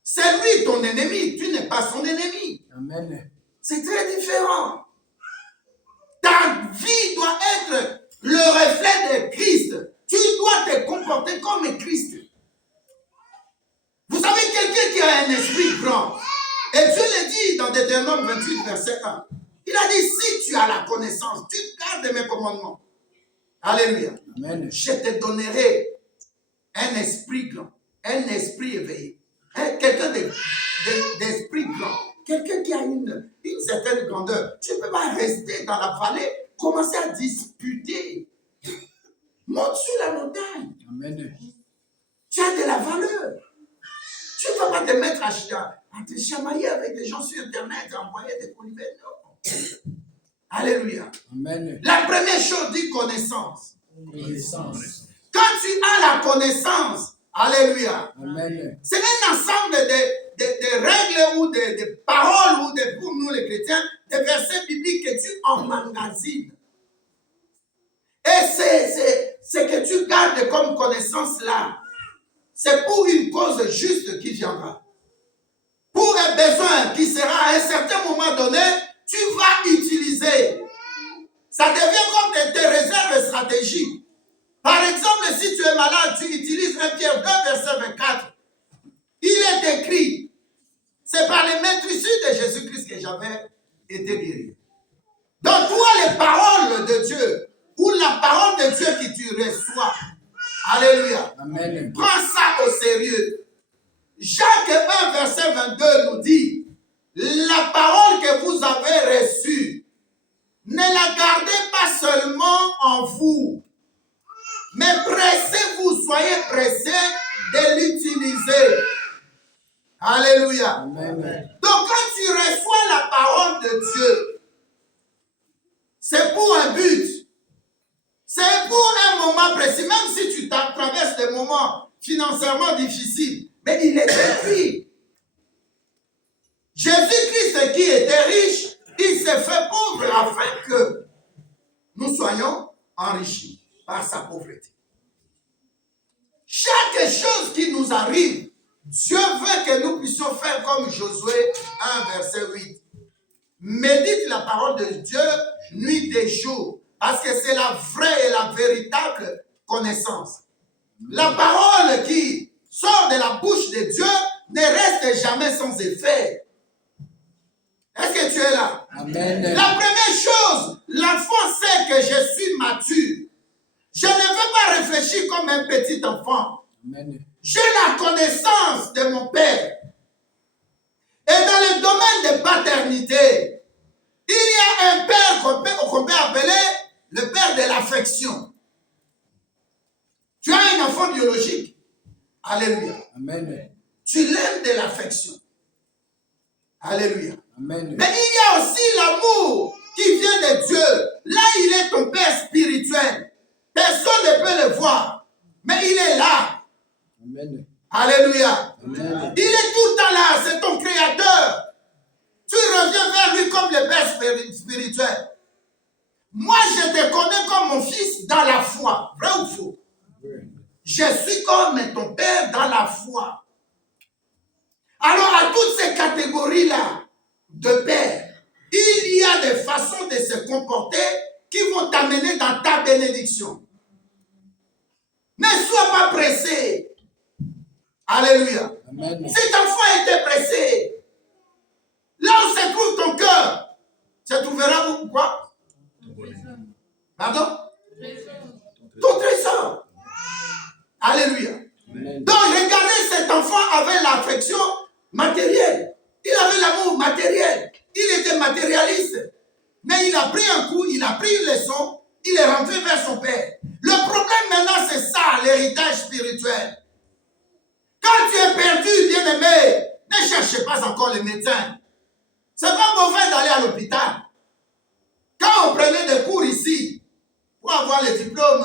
C'est lui ton ennemi, tu n'es pas son ennemi. Amen. C'est très différent. Ta vie doit être le reflet de Christ. Tu dois te comporter comme Christ. Vous savez, quelqu'un qui a un esprit grand, et Dieu le dit dans Deutéronome 28, verset 1, il a dit, si tu as la connaissance, tu gardes mes commandements. Alléluia. Amen. Je te donnerai un esprit grand, un esprit éveillé. Quelqu'un d'esprit grand, quelqu'un qui a une certaine grandeur. Tu ne peux pas rester dans la vallée, commencer à disputer. Monte sur la montagne. Amen. Tu as de la valeur. Tu ne vas pas te mettre à te chamailler avec des gens sur Internet, à envoyer des colibets. Non. Alléluia. Amen. La première chose dit connaissance. Connaissance. Quand tu as la connaissance, alléluia, Amen. c'est un ensemble de règles ou de paroles ou pour nous les chrétiens, des versets bibliques que tu emmagasines. Et c'est que tu gardes comme connaissance là. C'est pour une cause juste qui viendra. Pour un besoin qui sera à un certain moment donné, tu vas utiliser. Ça devient comme tes réserves stratégiques. Par exemple, si tu es malade, tu utilises 1 Pierre 2, verset 24. Il est écrit, c'est par les maîtrises de Jésus-Christ que j'avais été guéri. Donc toi, les paroles de Dieu, ou la parole de Dieu que tu reçois, alléluia, Amen. prends ça au sérieux. Jacques 1, verset 22 nous dit, la parole que vous avez reçue, ne la gardez pas seulement en vous, mais pressez-vous, soyez pressés de l'utiliser. Alléluia. Amen. Donc quand tu reçois la parole de Dieu, c'est pour un but. C'est pour un moment précis, même si tu traverses des moments financièrement difficiles. Mais il était écrit. Jésus-Christ qui était riche, il s'est fait pauvre afin que nous soyons enrichis par sa pauvreté. Chaque chose qui nous arrive, Dieu veut que nous puissions faire comme Josué 1, verset 8. Médite la parole de Dieu nuit et jour, parce que c'est la vraie et la véritable connaissance. La parole qui sort de la bouche de Dieu ne reste jamais sans effet. Est-ce que tu es là? Amen. La première chose, l'enfant sait que je suis mature. Je ne veux pas réfléchir comme un petit enfant. Amen. J'ai la connaissance de mon Père. Et dans le domaine de paternité, il y a un Père qu'on peut appeler le Père de l'affection. Tu as un enfant biologique. Alléluia. Amen. Tu l'aimes de l'affection. Alléluia. Amen. Mais il y a aussi l'amour qui vient de Dieu. Là, il est ton Père spirituel. Personne ne peut le voir. Mais il est là. Amen. Alléluia. Amen. Il est tout le temps là. C'est ton Créateur. Tu reviens vers lui comme le Père spirituel. Moi, je te connais comme mon fils dans la foi. Vrai ou faux? Je suis comme ton Père dans la foi. Alors, à toutes ces catégories-là de père, il y a des façons de se comporter qui vont t'amener dans ta bénédiction. Ne sois pas pressé. Alléluia. Amen. Cet enfant était pressé. Là où se trouve ton cœur, se trouvera où quoi? Pardon? Ton trésor. Alléluia. Amen. Donc, regardez cet enfant avec l'affection. matériel. Il avait l'amour matériel. Il était matérialiste. Mais il a pris un coup, il a pris une leçon, il est rentré vers son père. Le problème maintenant, c'est ça, l'héritage spirituel. Quand tu es perdu, bien-aimé, ne cherchez pas encore les médecins. C'est pas mauvais d'aller à l'hôpital. Quand on prenait des cours ici, pour avoir le diplôme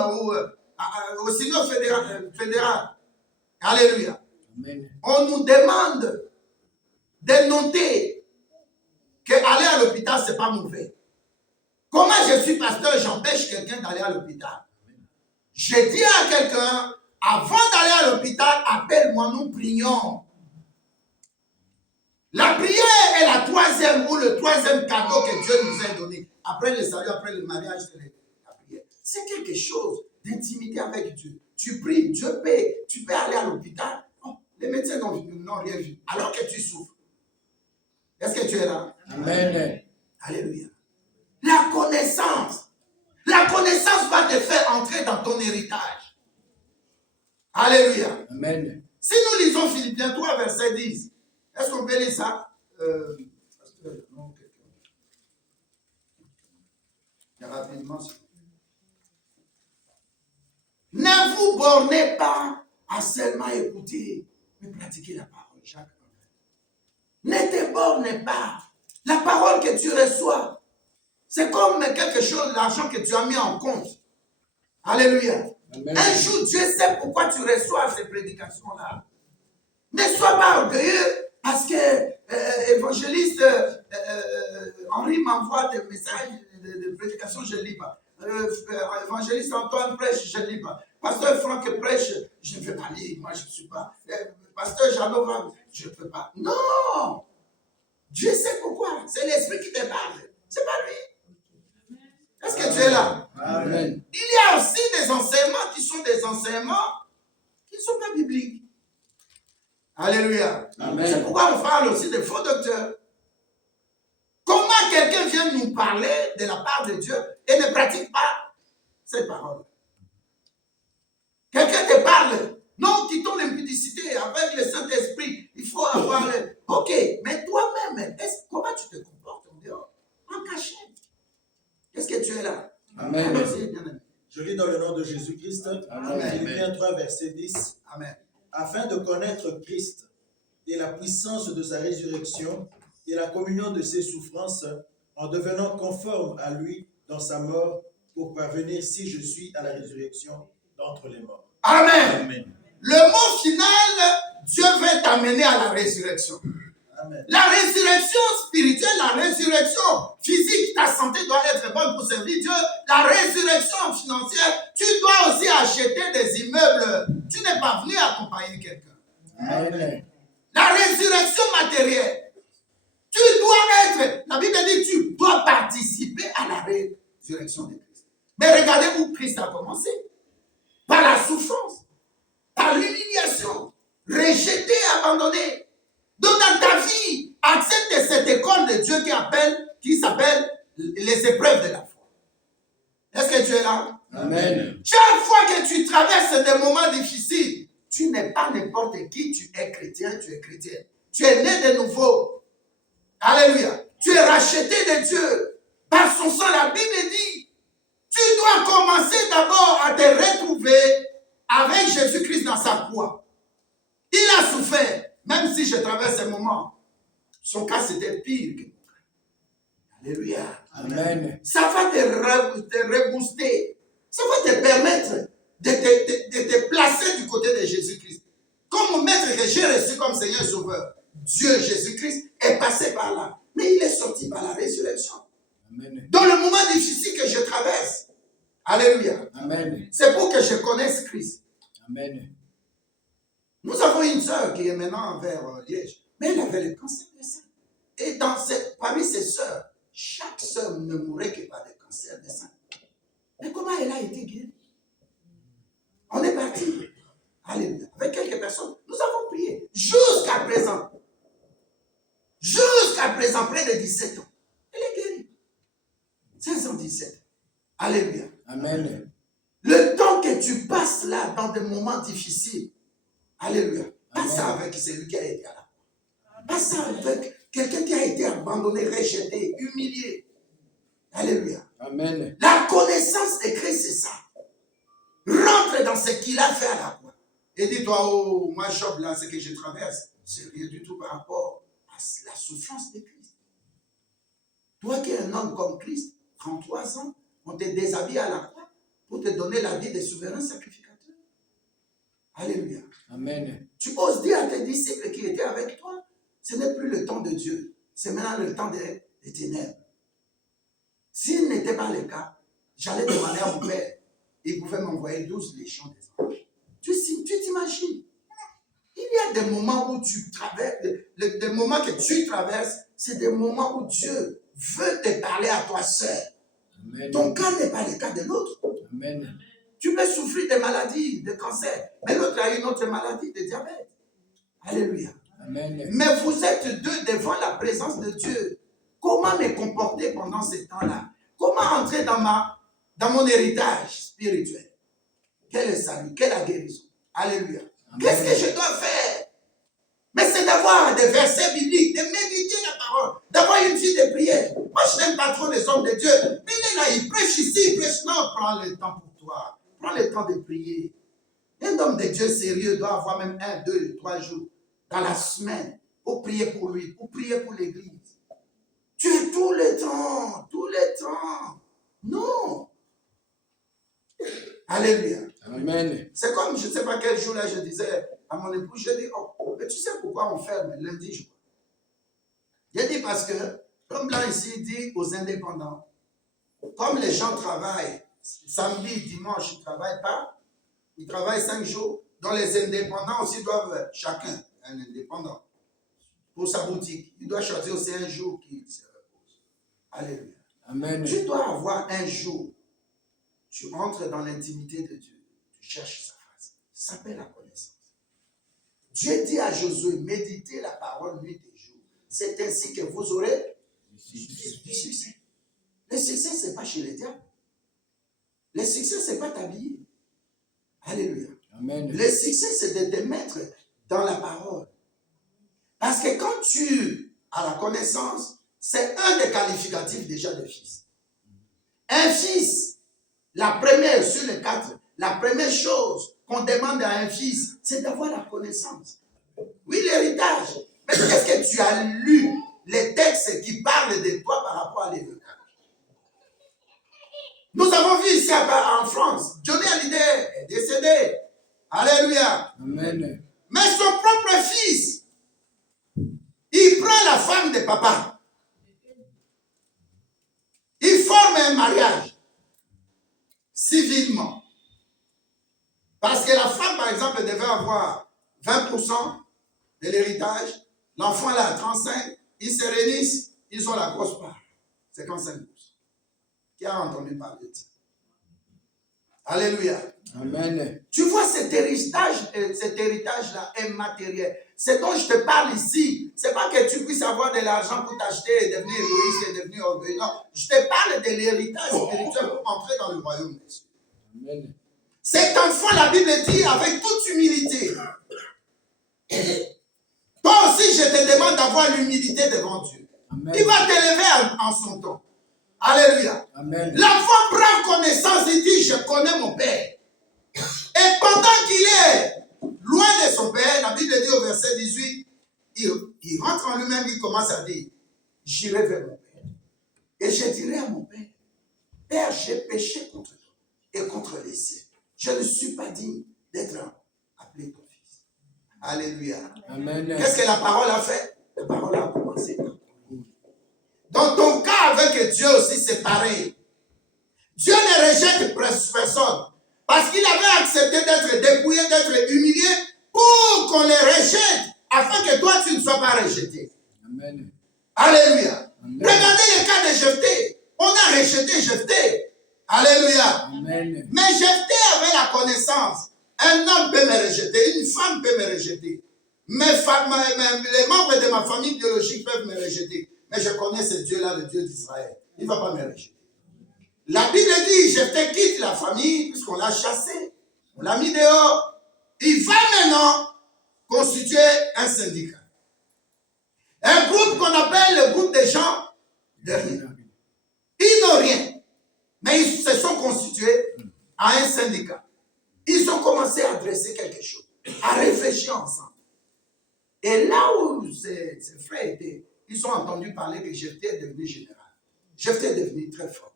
au synode fédéral, alléluia, Amen. on nous demande de noter qu'aller à l'hôpital, ce n'est pas mauvais. Comment je suis pasteur, j'empêche quelqu'un d'aller à l'hôpital? Je dis à quelqu'un, avant d'aller à l'hôpital, appelle-moi, nous prions. La prière est la troisième ou le troisième cadeau que Dieu nous a donné. Après le salut, après le mariage, la prière. C'est quelque chose d'intimité avec Dieu. Tu pries, Dieu paie. Tu peux aller à l'hôpital. Oh, les médecins n'ont rien vu. Alors que tu souffres. Est-ce que tu es là? Amen. Alléluia. La connaissance. La connaissance va te faire entrer dans ton héritage. Alléluia. Amen. Si nous lisons Philippiens 3, verset 10, est-ce qu'on peut lire ça? Rapidement. Ne vous bornez pas à seulement écouter, mais pratiquer la parole. Jacques 1. Ne te borne pas. La parole que tu reçois, c'est comme quelque chose, l'argent que tu as mis en compte. Alléluia. Amen. Un jour, Dieu sait pourquoi tu reçois ces prédications-là. Ne sois pas orgueilleux parce que évangéliste Henri m'envoie des messages de prédication, je ne lis pas. Évangéliste Antoine prêche, je ne lis pas. Pasteur Franck prêche, je ne veux pas lire, moi je ne suis pas. Pasteur Janova, je ne peux pas. Non! Dieu sait pourquoi. C'est l'Esprit qui te parle. C'est pas lui. Est-ce que tu es là? Amen. Il y a aussi des enseignements qui sont des enseignements qui ne sont pas bibliques. Alléluia. Amen. C'est pourquoi on parle aussi de faux docteurs. Comment quelqu'un vient nous parler de la part de Dieu et ne pratique pas cette parole? Quelqu'un te parle. Non, quittons l'impudicité avec le Saint-Esprit. Il faut avoir le... Ok, mais toi-même, comment tu te comportes en dehors? En cachette. Est-ce que tu es là? Amen. Merci, bien-aimé. Je lis dans le nom de Jésus-Christ, Amen. Philippiens 3, verset 10. Amen. Afin de connaître Christ et la puissance de sa résurrection et la communion de ses souffrances, en devenant conforme à lui dans sa mort, pour parvenir, si je suis, à la résurrection d'entre les morts. Amen. Amen. Le mot final, Dieu veut t'amener à la résurrection. Amen. La résurrection spirituelle, la résurrection physique, ta santé doit être bonne pour servir Dieu. La résurrection financière, tu dois aussi acheter des immeubles. Tu n'es pas venu accompagner quelqu'un. Amen. La résurrection matérielle, tu dois être, la Bible dit, tu dois participer à la résurrection de Christ. Mais regardez où Christ a commencé. Par la souffrance, par l'humiliation, rejeté, abandonné. Donc dans ta vie, accepte cette école de Dieu qui s'appelle les épreuves de la foi. Est-ce que tu es là? Amen. Chaque fois que tu traverses des moments difficiles, tu n'es pas n'importe qui, tu es chrétien, tu es chrétienne. Tu es né de nouveau. Alléluia. Tu es racheté de Dieu. Par son sang, la Bible dit, tu dois commencer d'abord à te retrouver avec Jésus-Christ dans sa croix. Il a souffert. Même si je traverse un moment, son cas c'était pire que mon cas. Alléluia. Amen. Ça va te rebooster. Ça va te permettre de te placer du côté de Jésus-Christ. Comme maître que j'ai reçu comme Seigneur Sauveur, Dieu Jésus-Christ est passé par là. Mais il est sorti par la résurrection. Amen. Dans le moment difficile que je traverse. Alléluia. Amen. C'est pour que je connaisse Christ. Amen. Nous avons une sœur qui est maintenant vers Liège, mais elle avait le cancer du sein. Et parmi ses sœurs, chaque sœur ne mourait que par le cancer du sein. Mais comment elle a été guérie? On est parti. Alléluia. Avec quelques personnes, nous avons prié. Jusqu'à présent, près de 17 ans, elle est guérie. 517. Alléluia. Amen. Le temps que tu passes là, dans des moments difficiles, alléluia, passe Amen. ça avec celui qui a été à la croix. Pas ça avec quelqu'un qui a été abandonné, rejeté, humilié. Alléluia. Amen. La connaissance de Christ, c'est ça. Rentre dans ce qu'il a fait à la croix. Et dis-toi, oh, moi, Job, là, ce que je traverse, c'est rien du tout par rapport à la souffrance de Christ. Toi qui es un homme comme Christ, 33 ans, on te déshabille à la croix pour te donner la vie des souverains sacrificateurs. Alléluia. Amen. Tu oses dire à tes disciples qui étaient avec toi, ce n'est plus le temps de Dieu, c'est maintenant le temps des ténèbres. S'il n'était pas le cas, j'allais demander à mon père, il pouvait m'envoyer 12 légions des anges. Tu t'imagines? Il y a des moments où tu traverses, des moments que tu traverses, c'est des moments où Dieu veut te parler à toi seul. Amen. Ton cas n'est pas le cas de l'autre. Amen. Tu peux souffrir de maladies, de cancer, mais l'autre a une autre maladie, de diabète. Alléluia. Amen. Mais vous êtes deux devant la présence de Dieu. Comment me comporter pendant ce temps-là? Comment entrer dans mon héritage spirituel? Quel est le salut? Quelle est la guérison? Alléluia. Qu'est-ce que je dois faire? Mais c'est d'avoir des versets bibliques, de méditer la parole, d'avoir une vie de prière. Moi, je n'aime pas trop les hommes de Dieu. Mais il est là, il prêche ici, il prêche là. Prends le temps pour toi. Prends le temps de prier. Un homme de Dieu sérieux doit avoir même 1, 2, 3 jours dans la semaine pour prier pour lui, pour prier pour l'église. Tu es tout le temps, tout le temps. Non. Alléluia. Amen. C'est comme, je ne sais pas quel jour là, je disais à mon époux, je dis, oh, mais tu sais pourquoi on ferme lundi, je crois. J'ai dit parce que, comme là ici, il dit aux indépendants, comme les gens travaillent, samedi, dimanche, ils ne travaillent pas, ils travaillent 5 jours, donc les indépendants aussi doivent, chacun, un indépendant, pour sa boutique, il doit choisir aussi un jour qui se repose. Alléluia. Amen. Tu dois avoir un jour, tu entres dans l'intimité de Dieu, tu cherches sa face. Ça s'appelle la connaissance. Dieu dit à Josué, méditez la parole nuit et jour. C'est ainsi que vous aurez du succès. Le succès, ce n'est pas chez les diables. Le succès, ce n'est pas t'habiller. Alléluia. Amen. Le succès, c'est de te mettre dans la parole. Parce que quand tu as la connaissance, c'est un des qualificatifs déjà de fils. Un fils, la première sur les 4, la première chose qu'on demande à un fils, c'est d'avoir la connaissance. Oui, l'héritage. Mais est-ce que tu as lu les textes qui parlent de toi par rapport à l'héritage? Nous avons vu ici en France, Johnny Hallyday est décédé. Alléluia. Amen. Mais son propre fils, il prend la femme de papa. Il forme un mariage civilement. Parce que la femme, par exemple, devait avoir 20% de l'héritage. L'enfant, là, a 35. Ils se réunissent, ils ont la grosse part. 55%. Qui a entendu parler de ça? Alléluia. Amen. Tu vois, cet héritage-là est matériel. C'est dont je te parle ici. Ce n'est pas que tu puisses avoir de l'argent pour t'acheter et devenir égoïste et devenir orgueilleux. Non, je te parle de l'héritage spirituel pour entrer dans le royaume des cieux. Amen. Cet enfant, la Bible dit, avec toute humilité. Toi aussi, je te demande d'avoir l'humilité devant Dieu. Amen. Il va t'élever en son temps. Alléluia. Amen. L'enfant prend connaissance et dit, je connais mon père. Et pendant qu'il est loin de son père, la Bible dit au verset 18, il rentre en lui-même, il commence à dire, j'irai vers mon père. Et je dirai à mon père, Père, j'ai péché contre toi et contre les cieux. Je ne suis pas digne d'être appelé ton fils. Alléluia. Amen. Qu'est-ce que la parole a fait? La parole a commencé. Dans ton cas avec Dieu aussi, c'est pareil. Dieu ne rejette personne. Parce qu'il avait accepté d'être dépouillé, d'être humilié, pour qu'on les rejette, afin que toi, tu ne sois pas rejeté. Amen. Alléluia. Amen. Regardez le cas de Jephthé. On a rejeté Jephthé. Alléluia. Amen. Mais Jephthé avait la connaissance. Un homme peut me rejeter, une femme peut me rejeter. Les membres de ma famille biologique peuvent me rejeter. Mais je connais ce Dieu-là, le Dieu d'Israël. Il ne va pas me rejeter. La Bible dit, Jephthé quitte la famille puisqu'on l'a chassé. On l'a mis dehors. Il va maintenant constituer un syndicat. appelle le groupe des gens de rien. Ils n'ont rien. Mais ils se sont constitués à un syndicat. Ils ont commencé à dresser quelque chose, à réfléchir ensemble. Et là où ces frères étaient, ils ont entendu parler que Jephthé est devenu général. Jephthé est devenu très fort.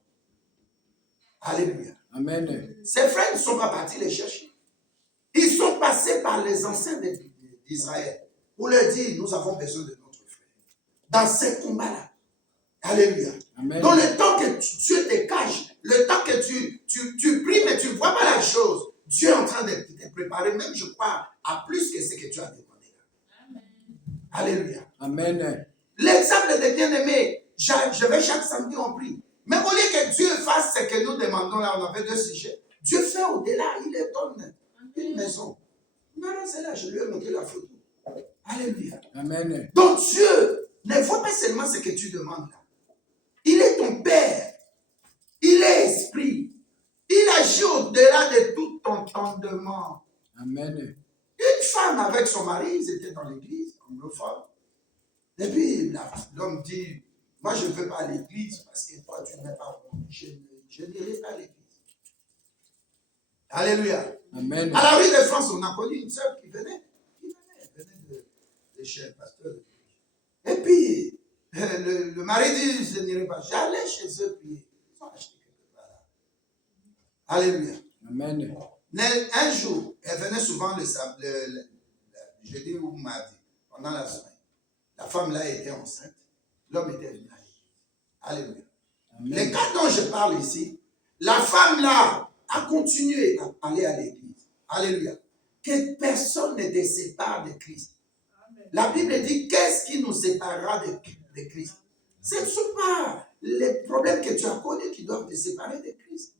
Alléluia. Amen. Ces frères ne sont pas partis les chercher. Ils sont passés par les anciens d'Israël pour leur dire, nous avons besoin de notre frère. Dans ces combats-là. Alléluia. Amen. Dans le temps que Dieu te cache, le temps que tu pries, mais tu ne vois pas la chose, Dieu est en train de te préparer, même je crois, à plus que ce que tu as demandé. Amen. Alléluia. Amen. L'exemple des bien-aimés, je vais chaque samedi en prie. Mais au lieu que Dieu fasse ce que nous demandons là, on avait 2 sujets. Dieu fait au-delà, il leur donne une maison. Maintenant, c'est là, je lui ai montré la photo. Alléluia. Amen. Donc Dieu ne voit pas seulement ce que tu demandes là. Il est ton Père. Il est esprit. Il agit au-delà de tout entendement. Amen. Une femme avec son mari, ils étaient dans l'église, anglophone. Et puis l'homme dit, moi je ne veux pas à l'église parce que toi tu n'es pas bon. Je n'irai pas à l'église. Alléluia. Amen. À la rue de France, on a connu une sœur qui venait de chez le pasteur. Et puis, le mari dit, je n'irai pas. J'allais chez eux prier. Ils ont acheté quelque part là. Alléluia. Amen. Un jour, elle venait souvent le jeudi ou mardi, pendant la semaine. La femme là était enceinte. L'homme était venu à l'église. Alléluia. Les cas dont je parle ici, la femme là a continué à aller à l'église. Alléluia. Que personne ne te sépare de Christ. Amen. La Bible dit, qu'est-ce qui nous séparera de Christ? Ce ne sont pas les problèmes que tu as connus qui doivent te séparer de Christ.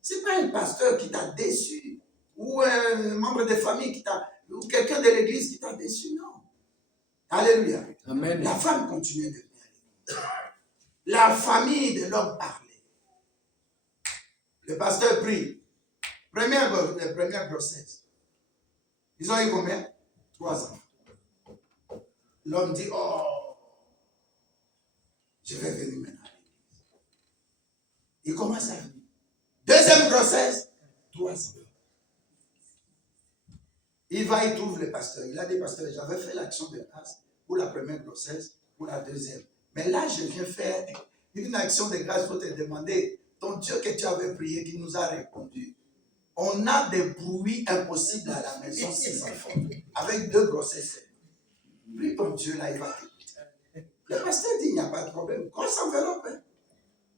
Ce n'est pas un pasteur qui t'a déçu, ou un membre de famille qui t'a, ou quelqu'un de l'église qui t'a déçu, non. Alléluia. Amen. La femme continuait de venir à l'église. La famille de l'homme parlait. Le pasteur prie. Première grossesse. Ils ont eu combien? 3 ans. L'homme dit, oh, je vais venir maintenant à l'église. Il commence à venir. Deuxième grossesse, 3 ans. Il va, il trouve le pasteur. Il a dit, pasteur, j'avais fait l'action de grâce pour la première grossesse, pour la deuxième. Mais là, je viens faire une action de grâce pour te demander, ton Dieu que tu avais prié, qui nous a répondu. On a des bruits impossibles à la maison, 6 enfants, avec 2 grossesses. Prie ton Dieu, là, il va t'écouter. Le pasteur dit, il n'y a pas de problème. Grosse enveloppe. Hein?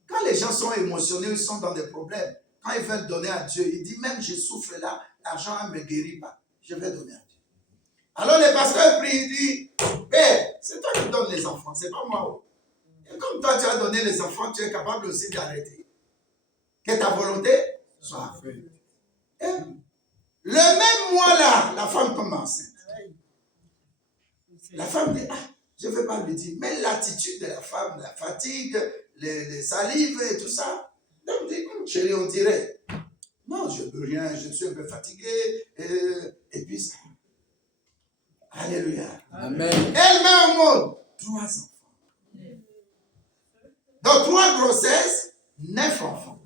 Quand les gens sont émotionnés, ils sont dans des problèmes. Quand ils veulent donner à Dieu, il dit, même je souffre là, l'argent ne me guérit pas. Je vais donner à Dieu. Alors le pasteur prie, il dit, Père, c'est toi qui donnes les enfants, c'est pas moi. Et comme toi tu as donné les enfants, tu es capable aussi d'arrêter. Que ta volonté soit faite. Le même mois-là, la femme tombe enceinte. La femme dit, ah, je ne veux pas lui dire, mais l'attitude de la femme, la fatigue, les salives et tout ça, l'homme dit, chérie, on dirait, non, je ne peux rien, je suis un peu fatigué, et puis ça. Alléluia. Amen. Elle met au monde 3 enfants. Dans 3 grossesses, 9 enfants.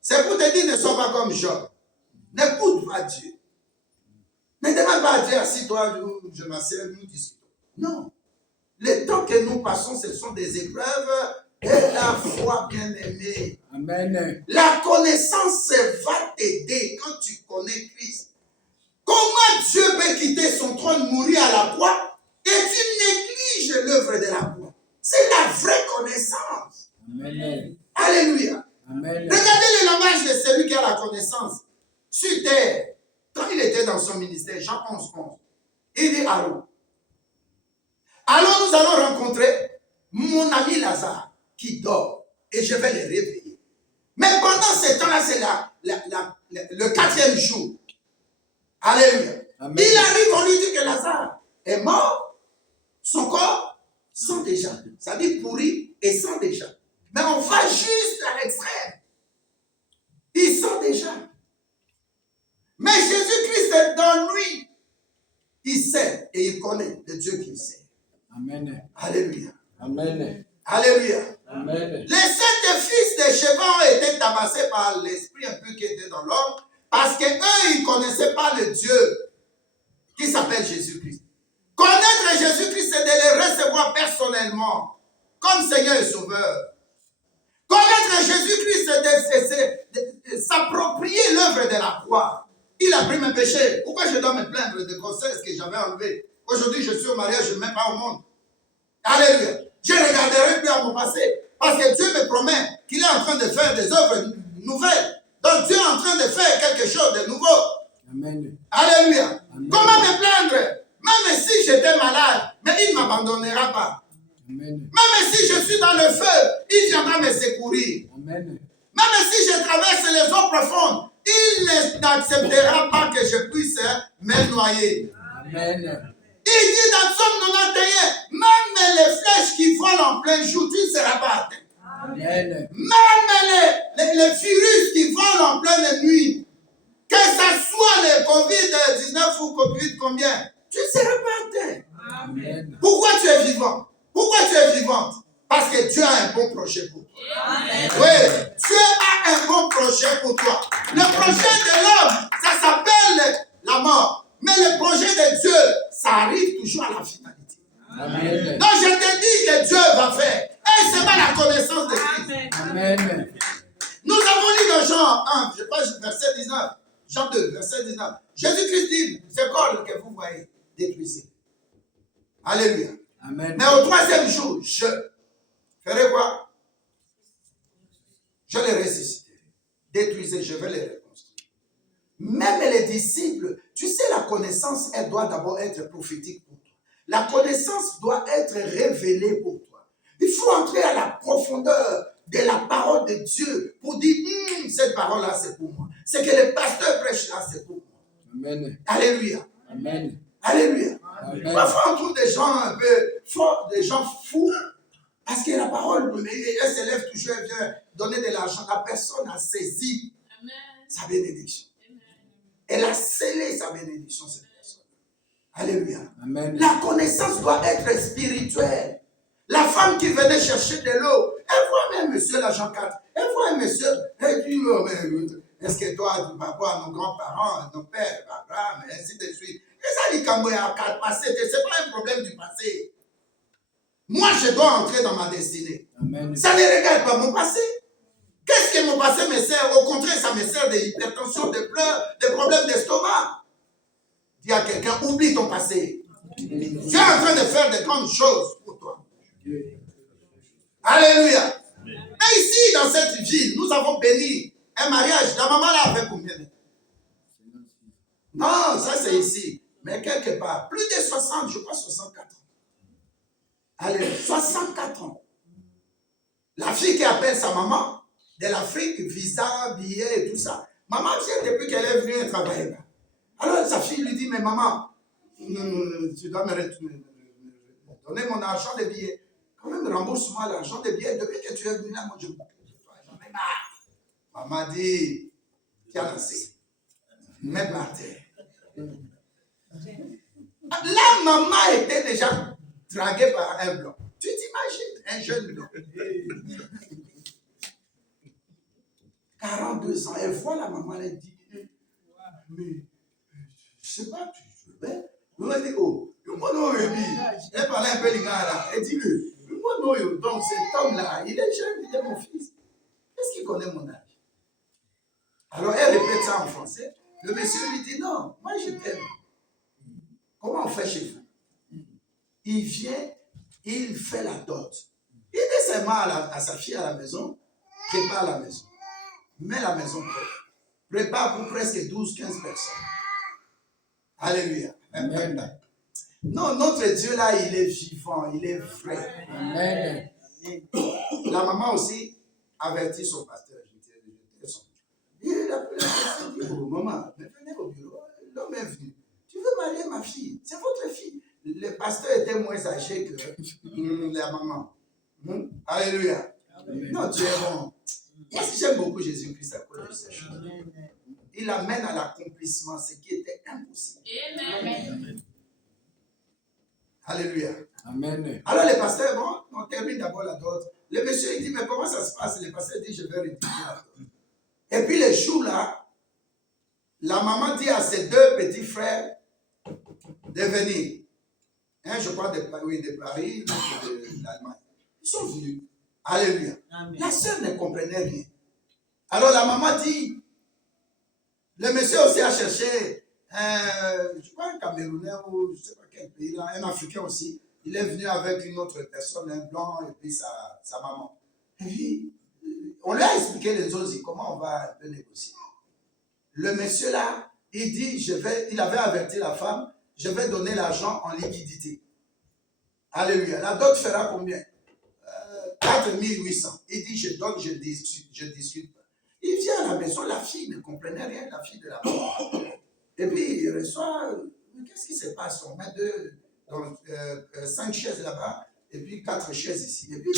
C'est pour te dire, ne sois pas comme Job. N'écoute pas Dieu. Ne demande pas à Dieu, assis-toi, je m'assieds, nous discutons. Non. Les temps que nous passons, ce sont des épreuves et la foi, bien-aimée. Amen. La connaissance va t'aider quand tu connais Christ. Comment Dieu peut quitter son trône, mourir à la croix et tu négliges l'œuvre de la croix? C'est la vraie connaissance. Amen. Alléluia. Amen. Regardez le langage de celui qui a la connaissance. Sur terre, quand il était dans son ministère, Jean 11, 11, il dit allons. Alors nous allons rencontrer mon ami Lazare qui dort et je vais le réveiller. Mais pendant ce temps-là, c'est le 4e jour. Alléluia. Amen. Il arrive, on lui dit que Lazare est mort. Son corps sent déjà. Ça dit pourri et sent déjà. Mais on va juste à l'extrême. Il sent déjà. Mais Jésus-Christ est dans lui. Il sait et il connaît le Dieu qu'il sait. Amen. Alléluia. Amen. Alléluia. Amen. Les 7 fils de Sheba ont été tabassés par l'esprit impur qui était dans l'homme parce qu'eux, ils ne connaissaient pas le Dieu qui s'appelle Jésus-Christ. Connaître Jésus-Christ, c'est de le recevoir personnellement comme Seigneur et Sauveur. Connaître Jésus-Christ, c'est de s'approprier l'œuvre de la croix. Il a pris mes péchés. Pourquoi je dois me plaindre de grossesse que j'avais enlevée? Aujourd'hui, je suis au mariage, je ne mets pas au monde. Alléluia. Je ne regarderai plus à mon passé. Parce que Dieu me promet qu'il est en train de faire des œuvres nouvelles. Donc Dieu est en train de faire quelque chose de nouveau. Amen. Alléluia. Amen. Comment me plaindre? Même si j'étais malade, mais il ne m'abandonnera pas. Amen. Même si je suis dans le feu, il viendra me secourir. Amen. Même si je traverse les eaux profondes, il n'acceptera pas que je puisse me noyer. Amen. Il dit dans Psaume 91, même les flèches qui volent en plein jour, tu ne seras pas atteint. Amen. Même les virus qui volent en pleine nuit, que ce soit le Covid-19 ou Covid combien, tu ne seras pas atteint. Amen. Pourquoi tu es vivant? Pourquoi tu es vivante? Parce que Dieu a un bon projet pour toi. Amen. Oui, Dieu a un bon projet pour toi. Le projet de l'homme, ça s'appelle la mort. Mais le projet de Dieu, ça arrive toujours à la finalité. Amen. Donc je te dis que Dieu va faire. Et c'est pas la connaissance de Christ. Amen. Nous avons lu dans Jean 1, je pense verset 19. Jean 2, verset 19. Jésus-Christ dit, ce corps que vous voyez, détruisez. Alléluia. Amen. Mais au 3e jour, je ferai quoi? Je les ressusciterai. Détruisez, je vais les reconstruire. Même les disciples, tu sais, la connaissance, elle doit d'abord être prophétique pour toi. La connaissance doit être révélée pour toi. Il faut entrer à la profondeur de la parole de Dieu pour dire, cette parole-là, c'est pour moi. Ce que le pasteur prêche là, c'est pour moi. Amen. Alléluia. Amen. Alléluia. Amen. Parfois, on trouve des gens un peu forts, des gens fous, parce que la parole, elle s'élève toujours, elle vient donner de l'argent. La personne a saisi Amen. sa bénédiction. Amen. Elle a scellé sa bénédiction, cette personne. Alléluia. Amen. La connaissance doit être spirituelle. La femme qui venait chercher de l'eau, elle voit même monsieur l'agent 4, elle voit un monsieur, elle dit, oh, mais est-ce que toi, tu vas voir nos grands-parents, nos pères, Abraham, et ainsi de suite. Et ça dit quand moi, à 4 passé, c'est pas un problème du passé. Moi, je dois entrer dans ma destinée. Amen. Ça ne regarde pas mon passé. Qu'est-ce que mon passé me sert? Au contraire, ça me sert de l'hypertension, de pleurs, de problèmes d'estomac. Dis à quelqu'un, oublie ton passé. Dieu est en train de faire de grandes choses pour toi. Alléluia. Mais ici, dans cette ville, nous avons béni un mariage. La maman là avait combien? Non, ça c'est ici. Mais quelque part, plus de 60, je crois 64 ans. Allez, 64 ans. La fille qui appelle sa maman, de l'Afrique, visa, billet et tout ça. Maman vient depuis qu'elle est venue travailler là. Alors sa fille lui dit, mais maman, tu dois me donner mon argent de billets. Quand même, rembourse-moi l'argent de billets. Depuis que tu es venu là, moi je j'en ai marre. Maman dit, tiens assez. Mets par terre. La maman était déjà draguée par un blanc. Tu t'imagines un jeune blanc. 42 ans, elle voit la maman, elle dit, mais je sais pas, tu veux. Elle dit, oh, elle parlait un peu les gars là. Elle dit, donc cet homme-là, il est jeune, il est mon fils. Est-ce qu'il connaît mon âge? Alors elle répète ça en français. Le monsieur lui dit, non, moi je t'aime. Comment on fait chez vous? Il vient, il fait la dot. Il dit seulement à sa fille à la maison, prépare la maison. Mets la maison prête. Prépare pour presque 12-15 personnes. Alléluia. Amen. Non, notre Dieu là, il est vivant, il est vrai. Amen. La maman aussi avertit son pasteur. Il a dit, oh, maman, venez au bureau. L'homme est venu. Tu veux marier ma fille? C'est votre fille. Le pasteur était moins âgé que la maman. Alléluia. Amen. Non, Dieu est bon. Moi, j'aime beaucoup Jésus-Christ à cause de ces choses. Il amène à l'accomplissement ce qui était impossible. Amen. Alléluia. Amen. Alors, le pasteur, bon, on termine d'abord la dot. Le monsieur, il dit, mais comment ça se passe? Le pasteur dit, je vais réduire la dot. Et puis les jours là, la maman dit à ses deux petits frères de venir. Hein, je crois de Paris, de l'Allemagne. Ils sont venus. Alléluia. Amen. La sœur ne comprenait rien. Alors la maman dit, le monsieur aussi a cherché, je crois un Camerounais ou je ne sais pas quel pays, là, un Africain aussi. Il est venu avec une autre personne, un blanc, et puis sa maman. Et puis, on lui a expliqué les autres, comment on va un peu négocier. Le monsieur là, il dit, il avait averti la femme, je vais donner l'argent en liquidité. Alléluia. La dot fera combien? 4800. Il dit, je donne, je discute pas. Il vient à la maison, la fille ne comprenait rien, la fille de la maman. Et puis, il reçoit, qu'est-ce qui se passe? On met 5 chaises là-bas, et puis 4 chaises ici. Et puis,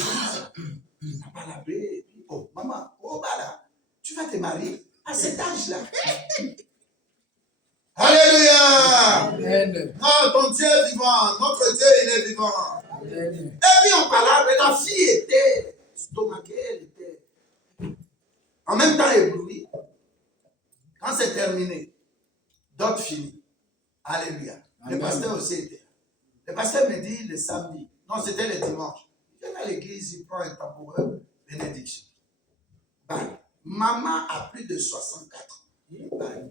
il n'a pas lavé. Et puis, oh, maman, oh, bah là, tu vas te marier à cet âge-là. Alléluia! Amen. Oh, ton Dieu est vivant, notre Dieu, il est vivant. Amen. Et puis, on parlait, la fille était stomaquée, elle était en même temps éblouie. Quand c'est terminé, d'autres fini. Alléluia. Amen. Le pasteur aussi était. Le pasteur me dit le samedi, non, c'était le dimanche. Il vient à l'église, il prend un temps pour eux, bénédiction. Ben, maman a plus de 64 ans. Ben,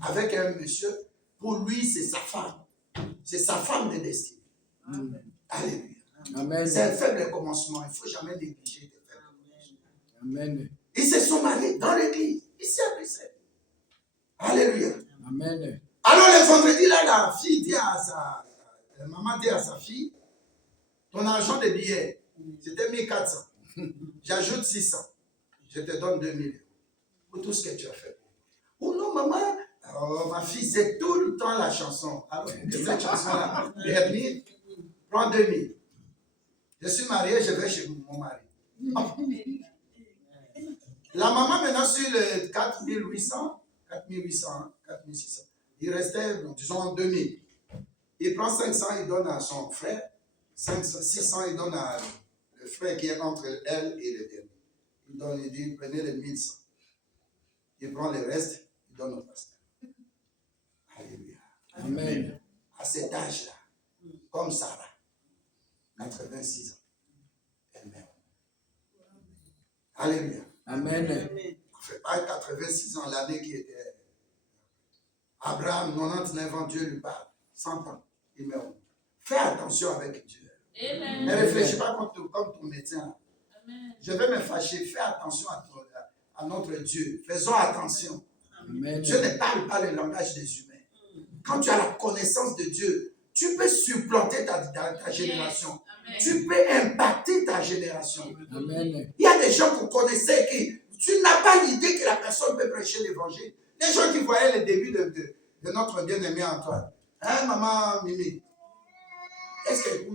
avec un monsieur, pour lui, c'est sa femme. C'est sa femme de destinée. Amen. Alléluia. Amen. C'est un faible commencement. Il ne faut jamais négliger de faibles commencements. Amen. Ils se sont mariés dans l'église, ici à Bruxelles. Alléluia. Amen. Alors le vendredi, là, la fille dit la maman dit à sa fille, ton argent de billets, c'était 1400. J'ajoute 600. Je te donne 2000 pour tout ce que tu as fait. Oh non, maman. Oh, ma fille, c'est tout le temps la chanson. Alors, cette chanson-là, Bernie, prends 2000. Je suis marié, je vais chez mon mari. Oh. La maman, maintenant, sur le 4800, 4600, il restait, disons, 2000. Il prend 500, il donne à son frère. 600, il donne à le frère qui est entre elle et le dernier. Il dit, prenez les 1100. Il prend le reste, il donne au pasteur. Alléluia. Amen. À cet âge-là, comme Sarah, 86 ans, elle meurt. Alléluia. Amen. On ne fait pas 86 ans l'année qui était. Abraham, 99 ans, Dieu lui parle. 100 ans, il meurt. Fais attention avec Dieu. Amen. Ne réfléchis pas comme ton médecin. Amen. Je vais me fâcher. Fais attention à notre Dieu. Faisons attention. Amen. Dieu ne parle pas le langage des humains. Quand tu as la connaissance de Dieu, tu peux supplanter ta génération. Yes. Tu peux impacter ta génération. Amen. Il y a des gens que vous connaissez qui, tu n'as pas l'idée que la personne peut prêcher l'évangile. Les gens qui voyaient le début de notre bien-aimé Antoine. Hein, maman Mimi? Est-ce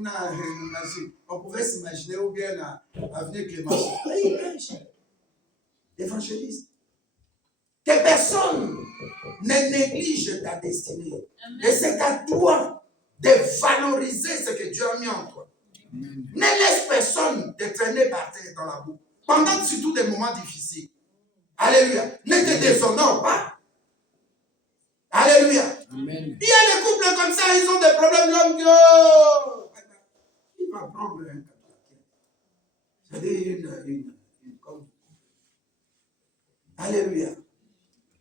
qu'on pouvait s'imaginer ou bien à l'avenir Clémenceau? Il prêche. Évangéliste. Que personne ne néglige ta destinée. Amen. Et c'est à toi de valoriser ce que Dieu a mis en toi. Amen. Ne laisse personne te traîner par terre dans la boue. Pendant surtout des moments difficiles. Alléluia. Ne te déshonore pas. Alléluia. Amen. Il y a des couples comme ça, ils ont des problèmes. L'homme dit, oh, il va prendre un capital. C'est-à-dire une comme. Alléluia.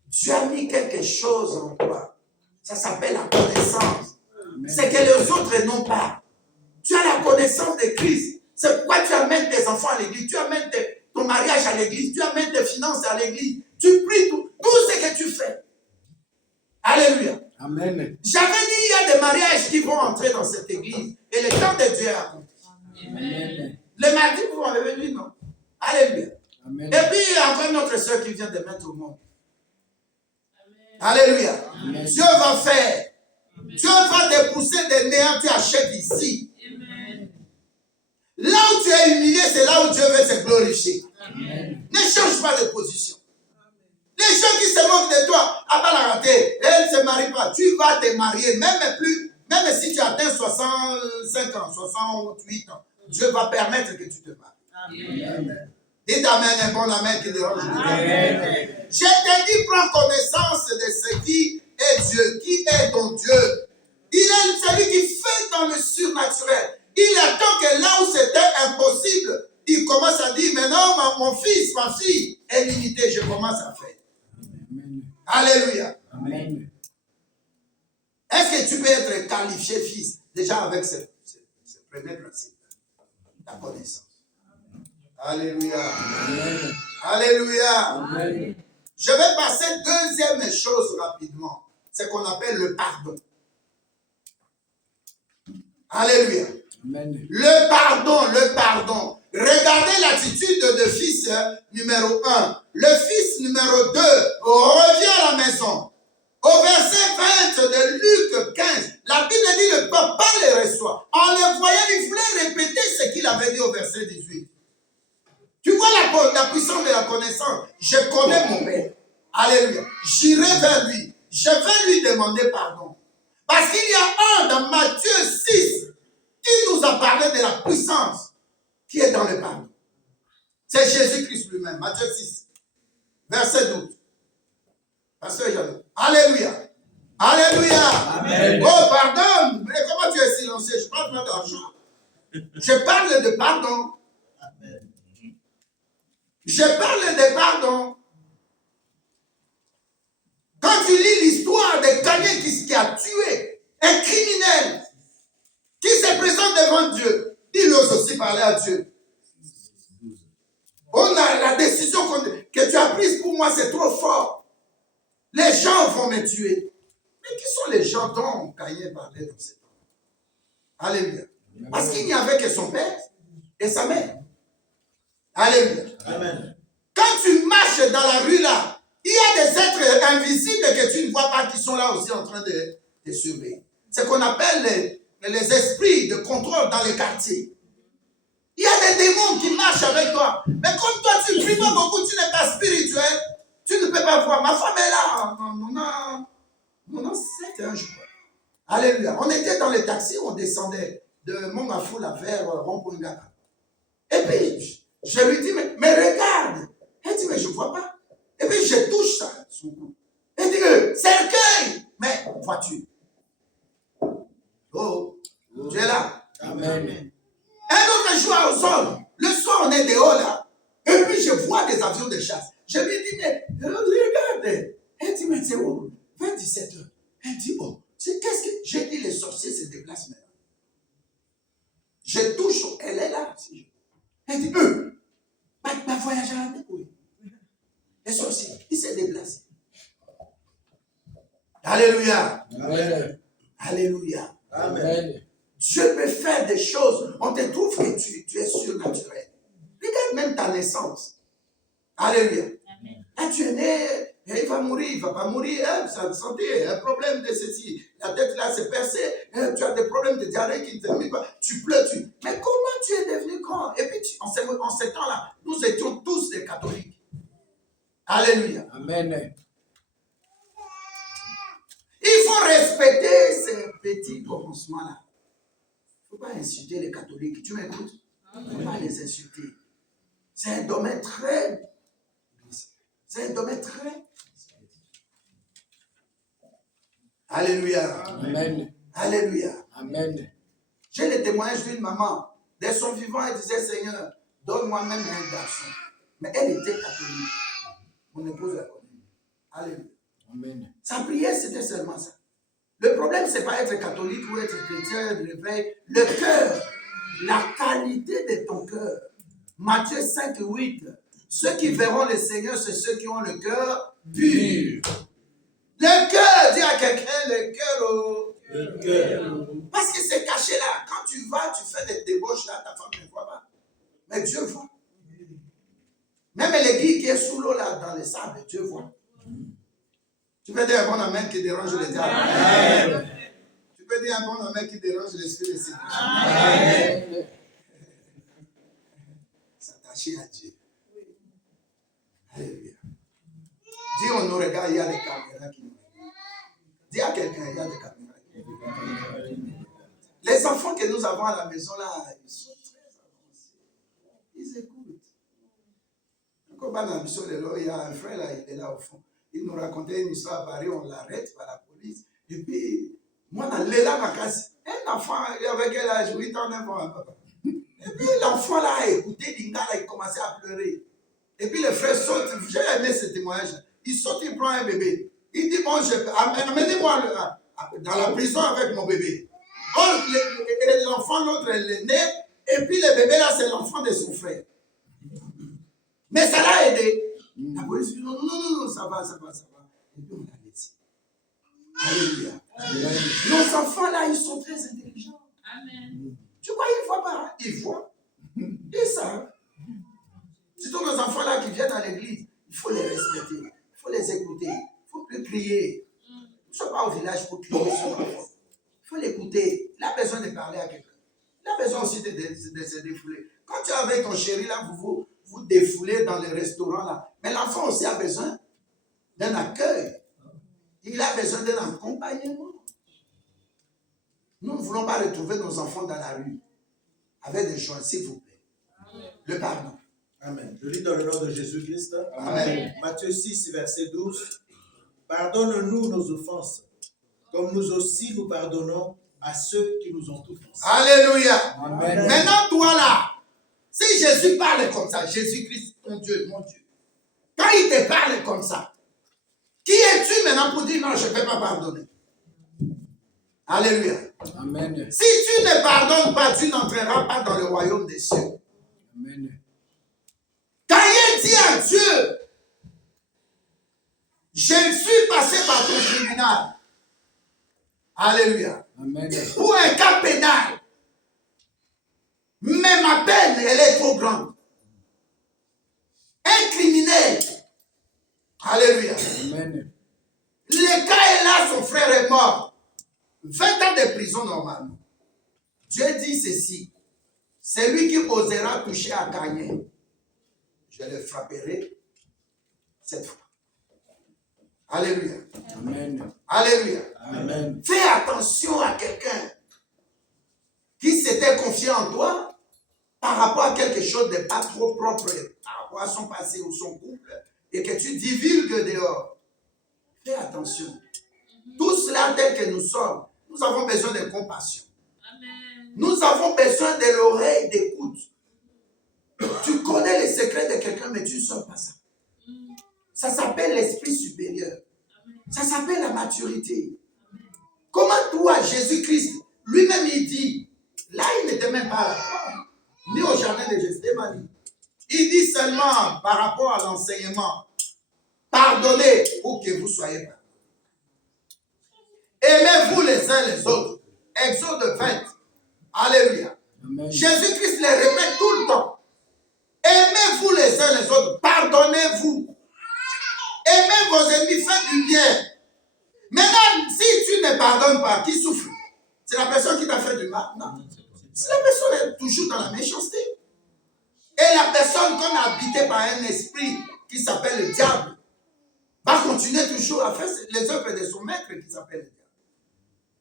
Dieu a mis quelque chose en toi. Ça s'appelle la connaissance. C'est que les autres n'ont pas. Tu as la connaissance de Christ. C'est pourquoi tu amènes tes enfants à l'église. Tu amènes ton mariage à l'église. Tu amènes tes finances à l'église. Tu pries tout ce que tu fais. Alléluia. Amen. J'avais dit, il y a des mariages qui vont entrer dans cette église. Et le temps de Dieu est accompli. Amen. Le mardi, vous m'avez dit non. Alléluia. Amen. Et puis, il y a encore notre soeur qui vient de mettre au monde. Alléluia. Amen. Dieu va faire. Amen. Dieu va te pousser des néants, tu achètes ici. Amen. Là où tu es humilié, c'est là où Dieu veut se glorifier. Amen. Ne change pas de position. Les gens qui se moquent de toi, ah bah la raté, elle ne se marie pas. Tu vas te marier, même si tu atteins 65 ans, 68 ans. Dieu va permettre que tu te maries. Amen. Dites Amen, un bon Amen qui dérange. Amen. Je t'ai dit, prends connaissance de ce qui est Dieu. Qui est ton Dieu? Il est celui qui fait dans le surnaturel. Il attend que là où c'était impossible, il commence à dire, maintenant, mon fils, ma fille est limitée, je commence à faire. Amen. Alléluia. Amen. Est-ce que tu peux être qualifié fils déjà avec ce premier principe? La connaissance. Alléluia. Amen. Alléluia. Amen. Je vais passer deuxième chose rapidement. C'est ce qu'on appelle le pardon. Alléluia. Amen. Le pardon, le pardon. Regardez l'attitude de fils numéro 1. Le fils numéro 2 revient à la maison. Au verset 20 de Luc 15, la Bible dit le papa les reçoit. En le voyant, il voulait répéter ce qu'il avait dit au verset 18. Tu vois la puissance de la connaissance. Je connais mon Père. Alléluia. J'irai vers lui. Je vais lui demander pardon. Parce qu'il y a un dans Matthieu 6 qui nous a parlé de la puissance qui est dans le pardon. C'est Jésus-Christ lui-même. Matthieu 6, verset 12. Pasteur Jean. Alléluia. Alléluia. Amen. Oh, pardon. Mais comment tu es silencieux? Je parle pas d'argent. Je parle de pardon. Amen. Je parle de pardon. Quand tu lis l'histoire de Caïn qui a tué un criminel qui se présente devant Dieu, il ose aussi parler à Dieu. On a la décision que tu as prise pour moi, c'est trop fort. Les gens vont me tuer. Mais qui sont les gens dont Caïn parlait dans ce temps? Alléluia. Parce qu'il n'y avait que son père et sa mère. Alléluia. Amen. Quand tu marches dans la rue là, il y a des êtres invisibles que tu ne vois pas qui sont là aussi en train de te surveiller. C'est ce qu'on appelle les esprits de contrôle dans les quartiers. Il y a des démons qui marchent avec toi. Mais comme toi, tu ne pries pas beaucoup, tu n'es pas spirituel, tu ne peux pas voir. Ma femme est là. Non, 7 ans, je crois. Alléluia. On était dans les taxis, on descendait de Montgafoula vers Rompoingaka. Et puis, je lui dis, mais regarde. Elle dit, mais je ne vois pas. Et puis, je touche ça, son cou. Elle dit, cercueil. Mais, vois-tu? Oh, tu es là. Amen. Un autre jour au sol. Le soir, on est dehors là. Et puis, je vois des avions de chasse. Je lui dis, mais regarde. Elle dit, mais c'est où? 27h. Elle dit, oh, c'est qu'est-ce que... J'ai dit, les sorciers se déplacent maintenant. Je touche, elle est là. Elle dit, ma voyageur a découvert. Les sorciers, ils se déplacent. Alléluia. Amen. Alléluia. Amen. Dieu peut faire des choses. On te trouve que tu es surnaturel. Regarde même ta naissance. Alléluia. Amen. Là, tu es né, il va mourir, il ne va pas mourir. Sa santé, un problème de ceci. La tête là s'est percée. Tu as des problèmes de diarrhée qui ne terminent pas. Tu pleures. Mais comment tu es devenu grand? Et puis, en ce temps-là, nous étions tous des catholiques. Alléluia. Amen. Il faut respecter ces petits commencements-là. Il ne faut pas insulter les catholiques. Tu m'écoutes? Il ne faut pas les insulter. C'est un domaine très... Alléluia. Amen. Alléluia. Amen. J'ai le témoignage d'une maman. Dès son vivant, elle disait, Seigneur, donne-moi même un garçon. Mais elle était catholique. Mon épouse la connaît. Alléluia. Amen. Sa prière, c'était seulement ça. Le problème, ce n'est pas être catholique ou être chrétien, le réveil. Le cœur, la qualité de ton cœur. Matthieu 5, 8. Ceux qui verront le Seigneur, c'est ceux qui ont le cœur pur. Le cœur, dis à quelqu'un, le cœur. Oh. Le cœur. Parce que c'est caché là. Quand tu vas, tu fais des débauches là, ta femme ne voit pas. Mais Dieu voit. Même l'aiguille qui est sous l'eau là, dans les sables, Dieu voit. Tu peux dire un bon amen qui dérange le diable. Amen. Tu peux dire un bon amen qui dérange l'esprit de séduction. Amen. S'attacher à Dieu. Alléluia. Dis on nous regarde, il y a des caméras qui nous regardent. Dis à quelqu'un, il y a des caméras qui nous regardent. Les enfants que nous avons à la maison là, ils sont très Il y a un frère là, il est là au fond. Il nous racontait une histoire à Paris, on l'arrête par la police. Et puis, moi, dans l'élan, un enfant, il avait quel âge? 8 ans, 9 ans, papa. Et puis, l'enfant là a écouté Dinga, il commençait à pleurer. Et puis, le frère saute, j'ai aimé ce témoignage. Il saute, il prend un bébé. Il dit, bon, amenez-moi dans la prison avec mon bébé. Oh, l'enfant, l'autre, elle est né. Et puis, le bébé là, c'est l'enfant de son frère. Mais ça l'a aidé. La police dit, non, ça va. Et puis, on l'a laissé. Alléluia. Nos enfants là, ils sont très intelligents. Amen. Tu crois qu'ils ne voient pas? Ils voient. Ils savent. Surtout nos enfants là qui viennent à l'église, il faut les respecter, il faut les écouter, il ne faut plus crier. Ne sois pas au village pour crier sur l'enfant. Il faut l'écouter. Il a besoin de parler à quelqu'un. Il a besoin aussi de se défouler. Quand tu es avec ton chéri là, vous défoulez dans les restaurants là. Mais l'enfant aussi a besoin d'un accueil. Il a besoin d'un accompagnement. Nous ne voulons pas retrouver nos enfants dans la rue avec des joints, s'il vous plaît. Le pardon. Amen. Je lis dans le nom de Jésus-Christ. Amen. Matthieu 6, verset 12. Pardonne-nous nos offenses, comme nous aussi nous pardonnons à ceux qui nous ont offensés. Alléluia. Amen. Maintenant, toi là, si Jésus parle comme ça, Jésus-Christ, mon Dieu, quand il te parle comme ça, qui es-tu maintenant pour dire non, je ne vais pas pardonner? Alléluia. Amen. Si tu ne pardonnes pas, tu n'entreras pas dans le royaume des cieux. Amen. Quand il dit à Dieu, je suis passé par ton tribunal. Alléluia. Amen. Pour un cas pénal. Mais ma peine, elle est trop grande. Un criminel. Alléluia. Amen. Le cas est là, son frère est mort. 20 ans de prison normalement. Dieu dit ceci. Celui qui osera toucher à Caïn, je le frapperai cette fois. Alléluia. Amen. Alléluia. Amen. Fais attention à quelqu'un qui s'était confié en toi par rapport à quelque chose de pas trop propre, par rapport à son passé ou son couple, et que tu divulgues dehors. Fais attention. Tout cela tel que nous sommes, nous avons besoin de compassion. Amen. Nous avons besoin de l'oreille d'écoute. Tu connais les secrets de quelqu'un, mais tu ne sors pas ça. Ça s'appelle l'esprit supérieur. Ça s'appelle la maturité. Comment toi, Jésus-Christ, lui-même il dit, là il n'était même pas à la croix, ni au jardin de Gethsémani. Il dit seulement par rapport à l'enseignement, pardonnez pour que vous soyez pardonnés. Aimez-vous les uns les autres. Exode 20. Alléluia. Amen. Jésus-Christ le répète tout le temps. Aimez-vous les uns les autres. Pardonnez-vous. Aimez vos ennemis, faites du bien. Maintenant, si tu ne pardonnes pas, qui souffre? C'est la personne qui t'a fait du mal? Non. Si la personne est toujours dans la méchanceté. Et la personne qu'on a habitée par un esprit qui s'appelle le diable va continuer toujours à faire les œuvres de son maître qui s'appelle le diable.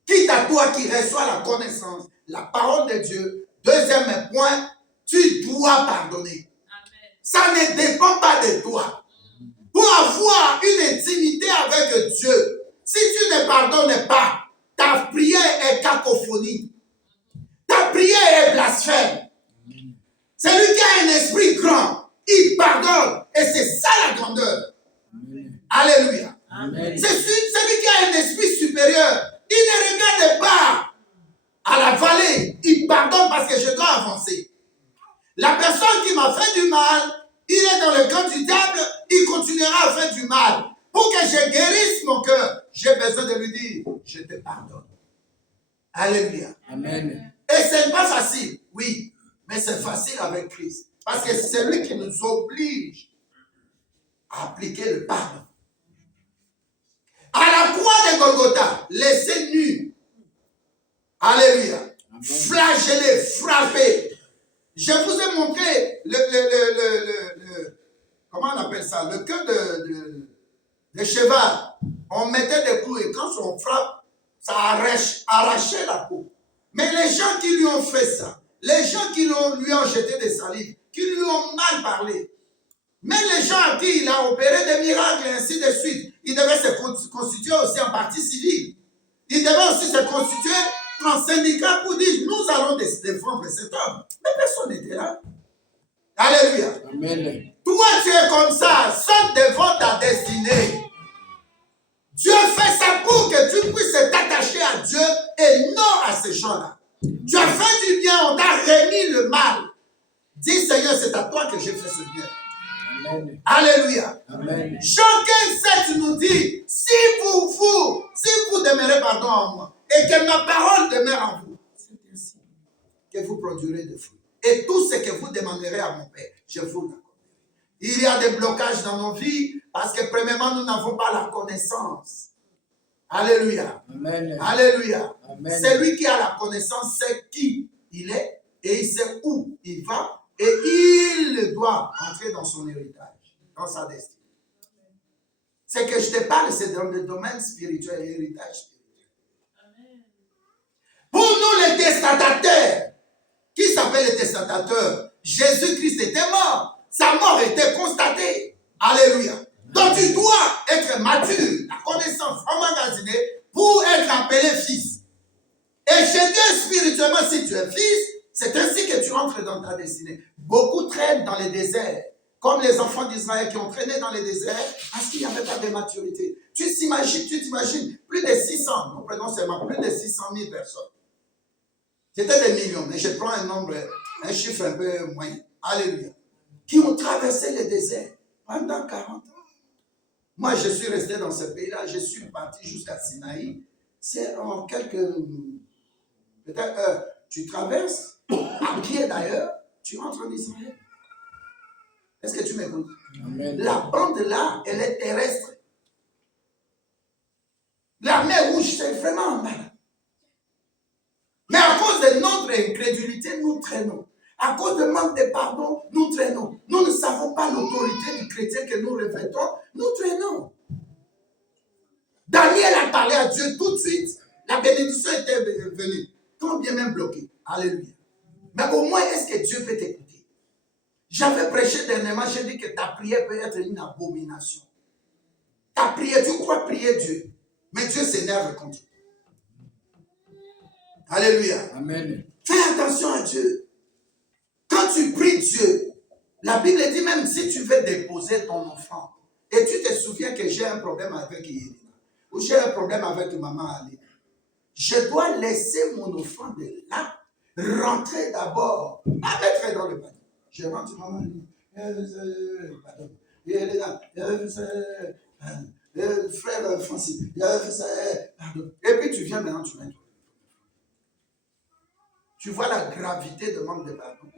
Quitte à toi qui reçois la connaissance, la parole de Dieu. Deuxième point, tu dois pardonner. Amen. Ça ne dépend pas de toi. Pour avoir une intimité avec Dieu, si tu ne pardonnes pas, ta prière est cacophonie. Ta prière est blasphème. Celui qui a un esprit grand, il pardonne. Et c'est ça la grandeur. Amen. Alléluia. Amen. C'est celui qui a un esprit supérieur. Il ne regarde pas à la vallée. Il pardonne parce que je dois avancer. La personne qui m'a fait du mal, il est dans le camp du diable, il continuera à faire du mal. Pour que je guérisse mon cœur, j'ai besoin de lui dire, je te pardonne. Alléluia. Amen. Et ce n'est pas facile, oui, mais c'est facile avec Christ. Parce que c'est lui qui nous oblige à appliquer le pardon. À la croix de Golgotha, laissé nu. Alléluia. Amen. Flagellé, frappé. Je vous ai montré comment on appelle ça, le queue de cheval. On mettait des clous et quand on frappe, ça arrachait la peau. Mais les gens qui lui ont fait ça, les gens qui lui ont jeté des salives, qui lui ont mal parlé, Mais les gens à qui il a opéré des miracles et ainsi de suite, il devait se constituer aussi en partie civile. Il devait aussi se constituer en syndicat pour dire, nous allons défendre cet homme. Mais personne n'était là. Alléluia. Amen. Toi, tu es comme ça, seul devant ta destinée. Dieu fait ça pour que tu puisses t'attacher à Dieu et non à ces gens-là. Tu as fait du bien, on t'a remis le mal. Dis, Seigneur, c'est à toi que j'ai fait ce bien. Amen. Alléluia. Amen. Jean 15, 7 nous dit, si vous demeurez en moi, et que ma parole demeure en vous, c'est ainsi que vous produirez des fruits. Et tout ce que vous demanderez à mon Père, je vous l'accorderai. Il y a des blocages dans nos vies parce que premièrement, nous n'avons pas la connaissance. Alléluia. Amen. Alléluia. Amen. Celui qui a la connaissance sait qui il est et il sait où il va et il doit entrer dans son héritage, dans sa destinée. Ce que je te parle, c'est dans le domaine spirituel et héritage spirituel. Pour nous, les testatataires, qui s'appelle les testatataires? Jésus-Christ était mort. Sa mort était constatée. Alléluia. Donc tu dois être mature, la connaissance emmagasinée pour être appelé fils. Et chez Dieu, spirituellement, si tu es fils, c'est ainsi que tu entres dans ta destinée. Beaucoup traînent dans les déserts, comme les enfants d'Israël qui ont traîné dans les déserts parce qu'il n'y avait pas de maturité. Tu t'imagines, plus de 600, nous prenons seulement plus de 600 000 personnes. C'était des millions, mais je prends un chiffre un peu moyen. Alléluia. Qui ont traversé le désert pendant 40 ans. Moi, je suis resté dans ce pays-là, je suis parti jusqu'à Sinaï. C'est en quelques... Peut-être tu traverses, à pied d'ailleurs, tu entres en Israël. Est-ce que tu m'écoutes? La bande là, elle est terrestre. La mer Rouge, c'est vraiment mal. Mais à cause de notre incrédulité, nous traînons. À cause de manque de pardon, nous traînons. Nous ne savons pas l'autorité du chrétien que nous revêtons, nous traînons. Daniel a parlé à Dieu tout de suite. La bénédiction était venue. Quand bien même bloqué. Alléluia. Mais au moins, est-ce que Dieu peut t'écouter? J'avais prêché dernièrement, j'ai dit que ta prière peut être une abomination. Ta prière, tu crois prier Dieu, mais Dieu s'énerve contre toi. Alléluia. Amen. Fais attention à Dieu. Quand tu pries Dieu, la Bible dit même si tu veux déposer ton enfant, et tu te souviens que j'ai un problème avec Yélina, ou j'ai un problème avec maman Ali, je dois laisser mon enfant de là, rentrer d'abord, pas mettre dans le panier. Je rentre, maman Ali, pardon, frère Francis, pardon. Et puis tu viens maintenant, tu mets. Tu vois la gravité de manque de pardon.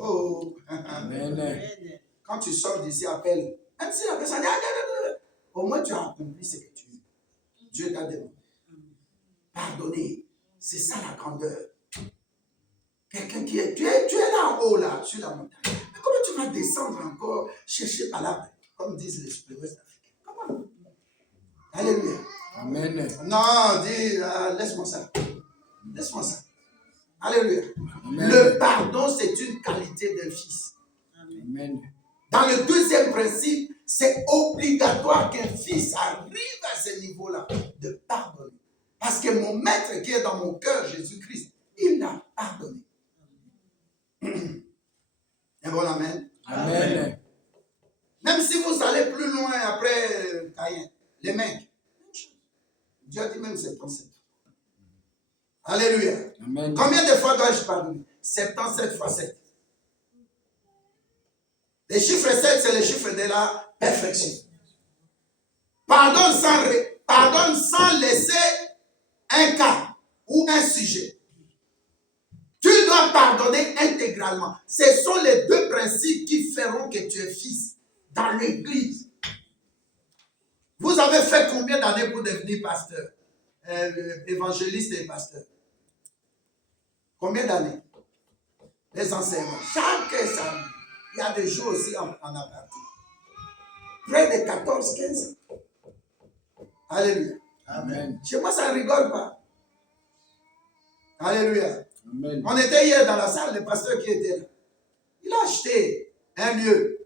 Oh, Amen. quand tu sors d'ici, appelle. Même si la personne dit, au moins tu as accompli ce que tu veux. Dieu t'a demandé. Pardonner, c'est ça la grandeur. Quelqu'un qui est, tu es là en haut, là, sur la montagne. Mais comment tu vas descendre encore, chercher par là, comme disent les supérieurs africains? Comment? Alléluia. Amen. Non, dis, laisse-moi ça. Laisse-moi ça. Alléluia. Amen. Le pardon, c'est une qualité d'un fils. Amen. Dans le deuxième principe, c'est obligatoire qu'un fils arrive à ce niveau-là de pardonner. Parce que mon maître qui est dans mon cœur, Jésus-Christ, il a pardonné. Et bon, amen. Amen. Même si vous allez plus loin après Caïn, les mecs, Dieu a dit même c'est ton sept. Alléluia. Amen. Combien de fois dois-je pardonner? 77 fois 7. Le chiffre 7, c'est le chiffre de la perfection. Pardonne sans laisser un cas ou un sujet. Tu dois pardonner intégralement. Ce sont les deux principes qui feront que tu es fils dans l'église. Vous avez fait combien d'années pour devenir pasteur? Évangéliste et pasteur. Combien d'années? Les enseignements. Chaque samedi. Il y a des jours aussi en aparté. Près de 14, 15 ans. Alléluia. Amen. Chez moi, ça ne rigole pas. Alléluia. Amen. On était hier dans la salle, le pasteur qui était là. Il a acheté un lieu.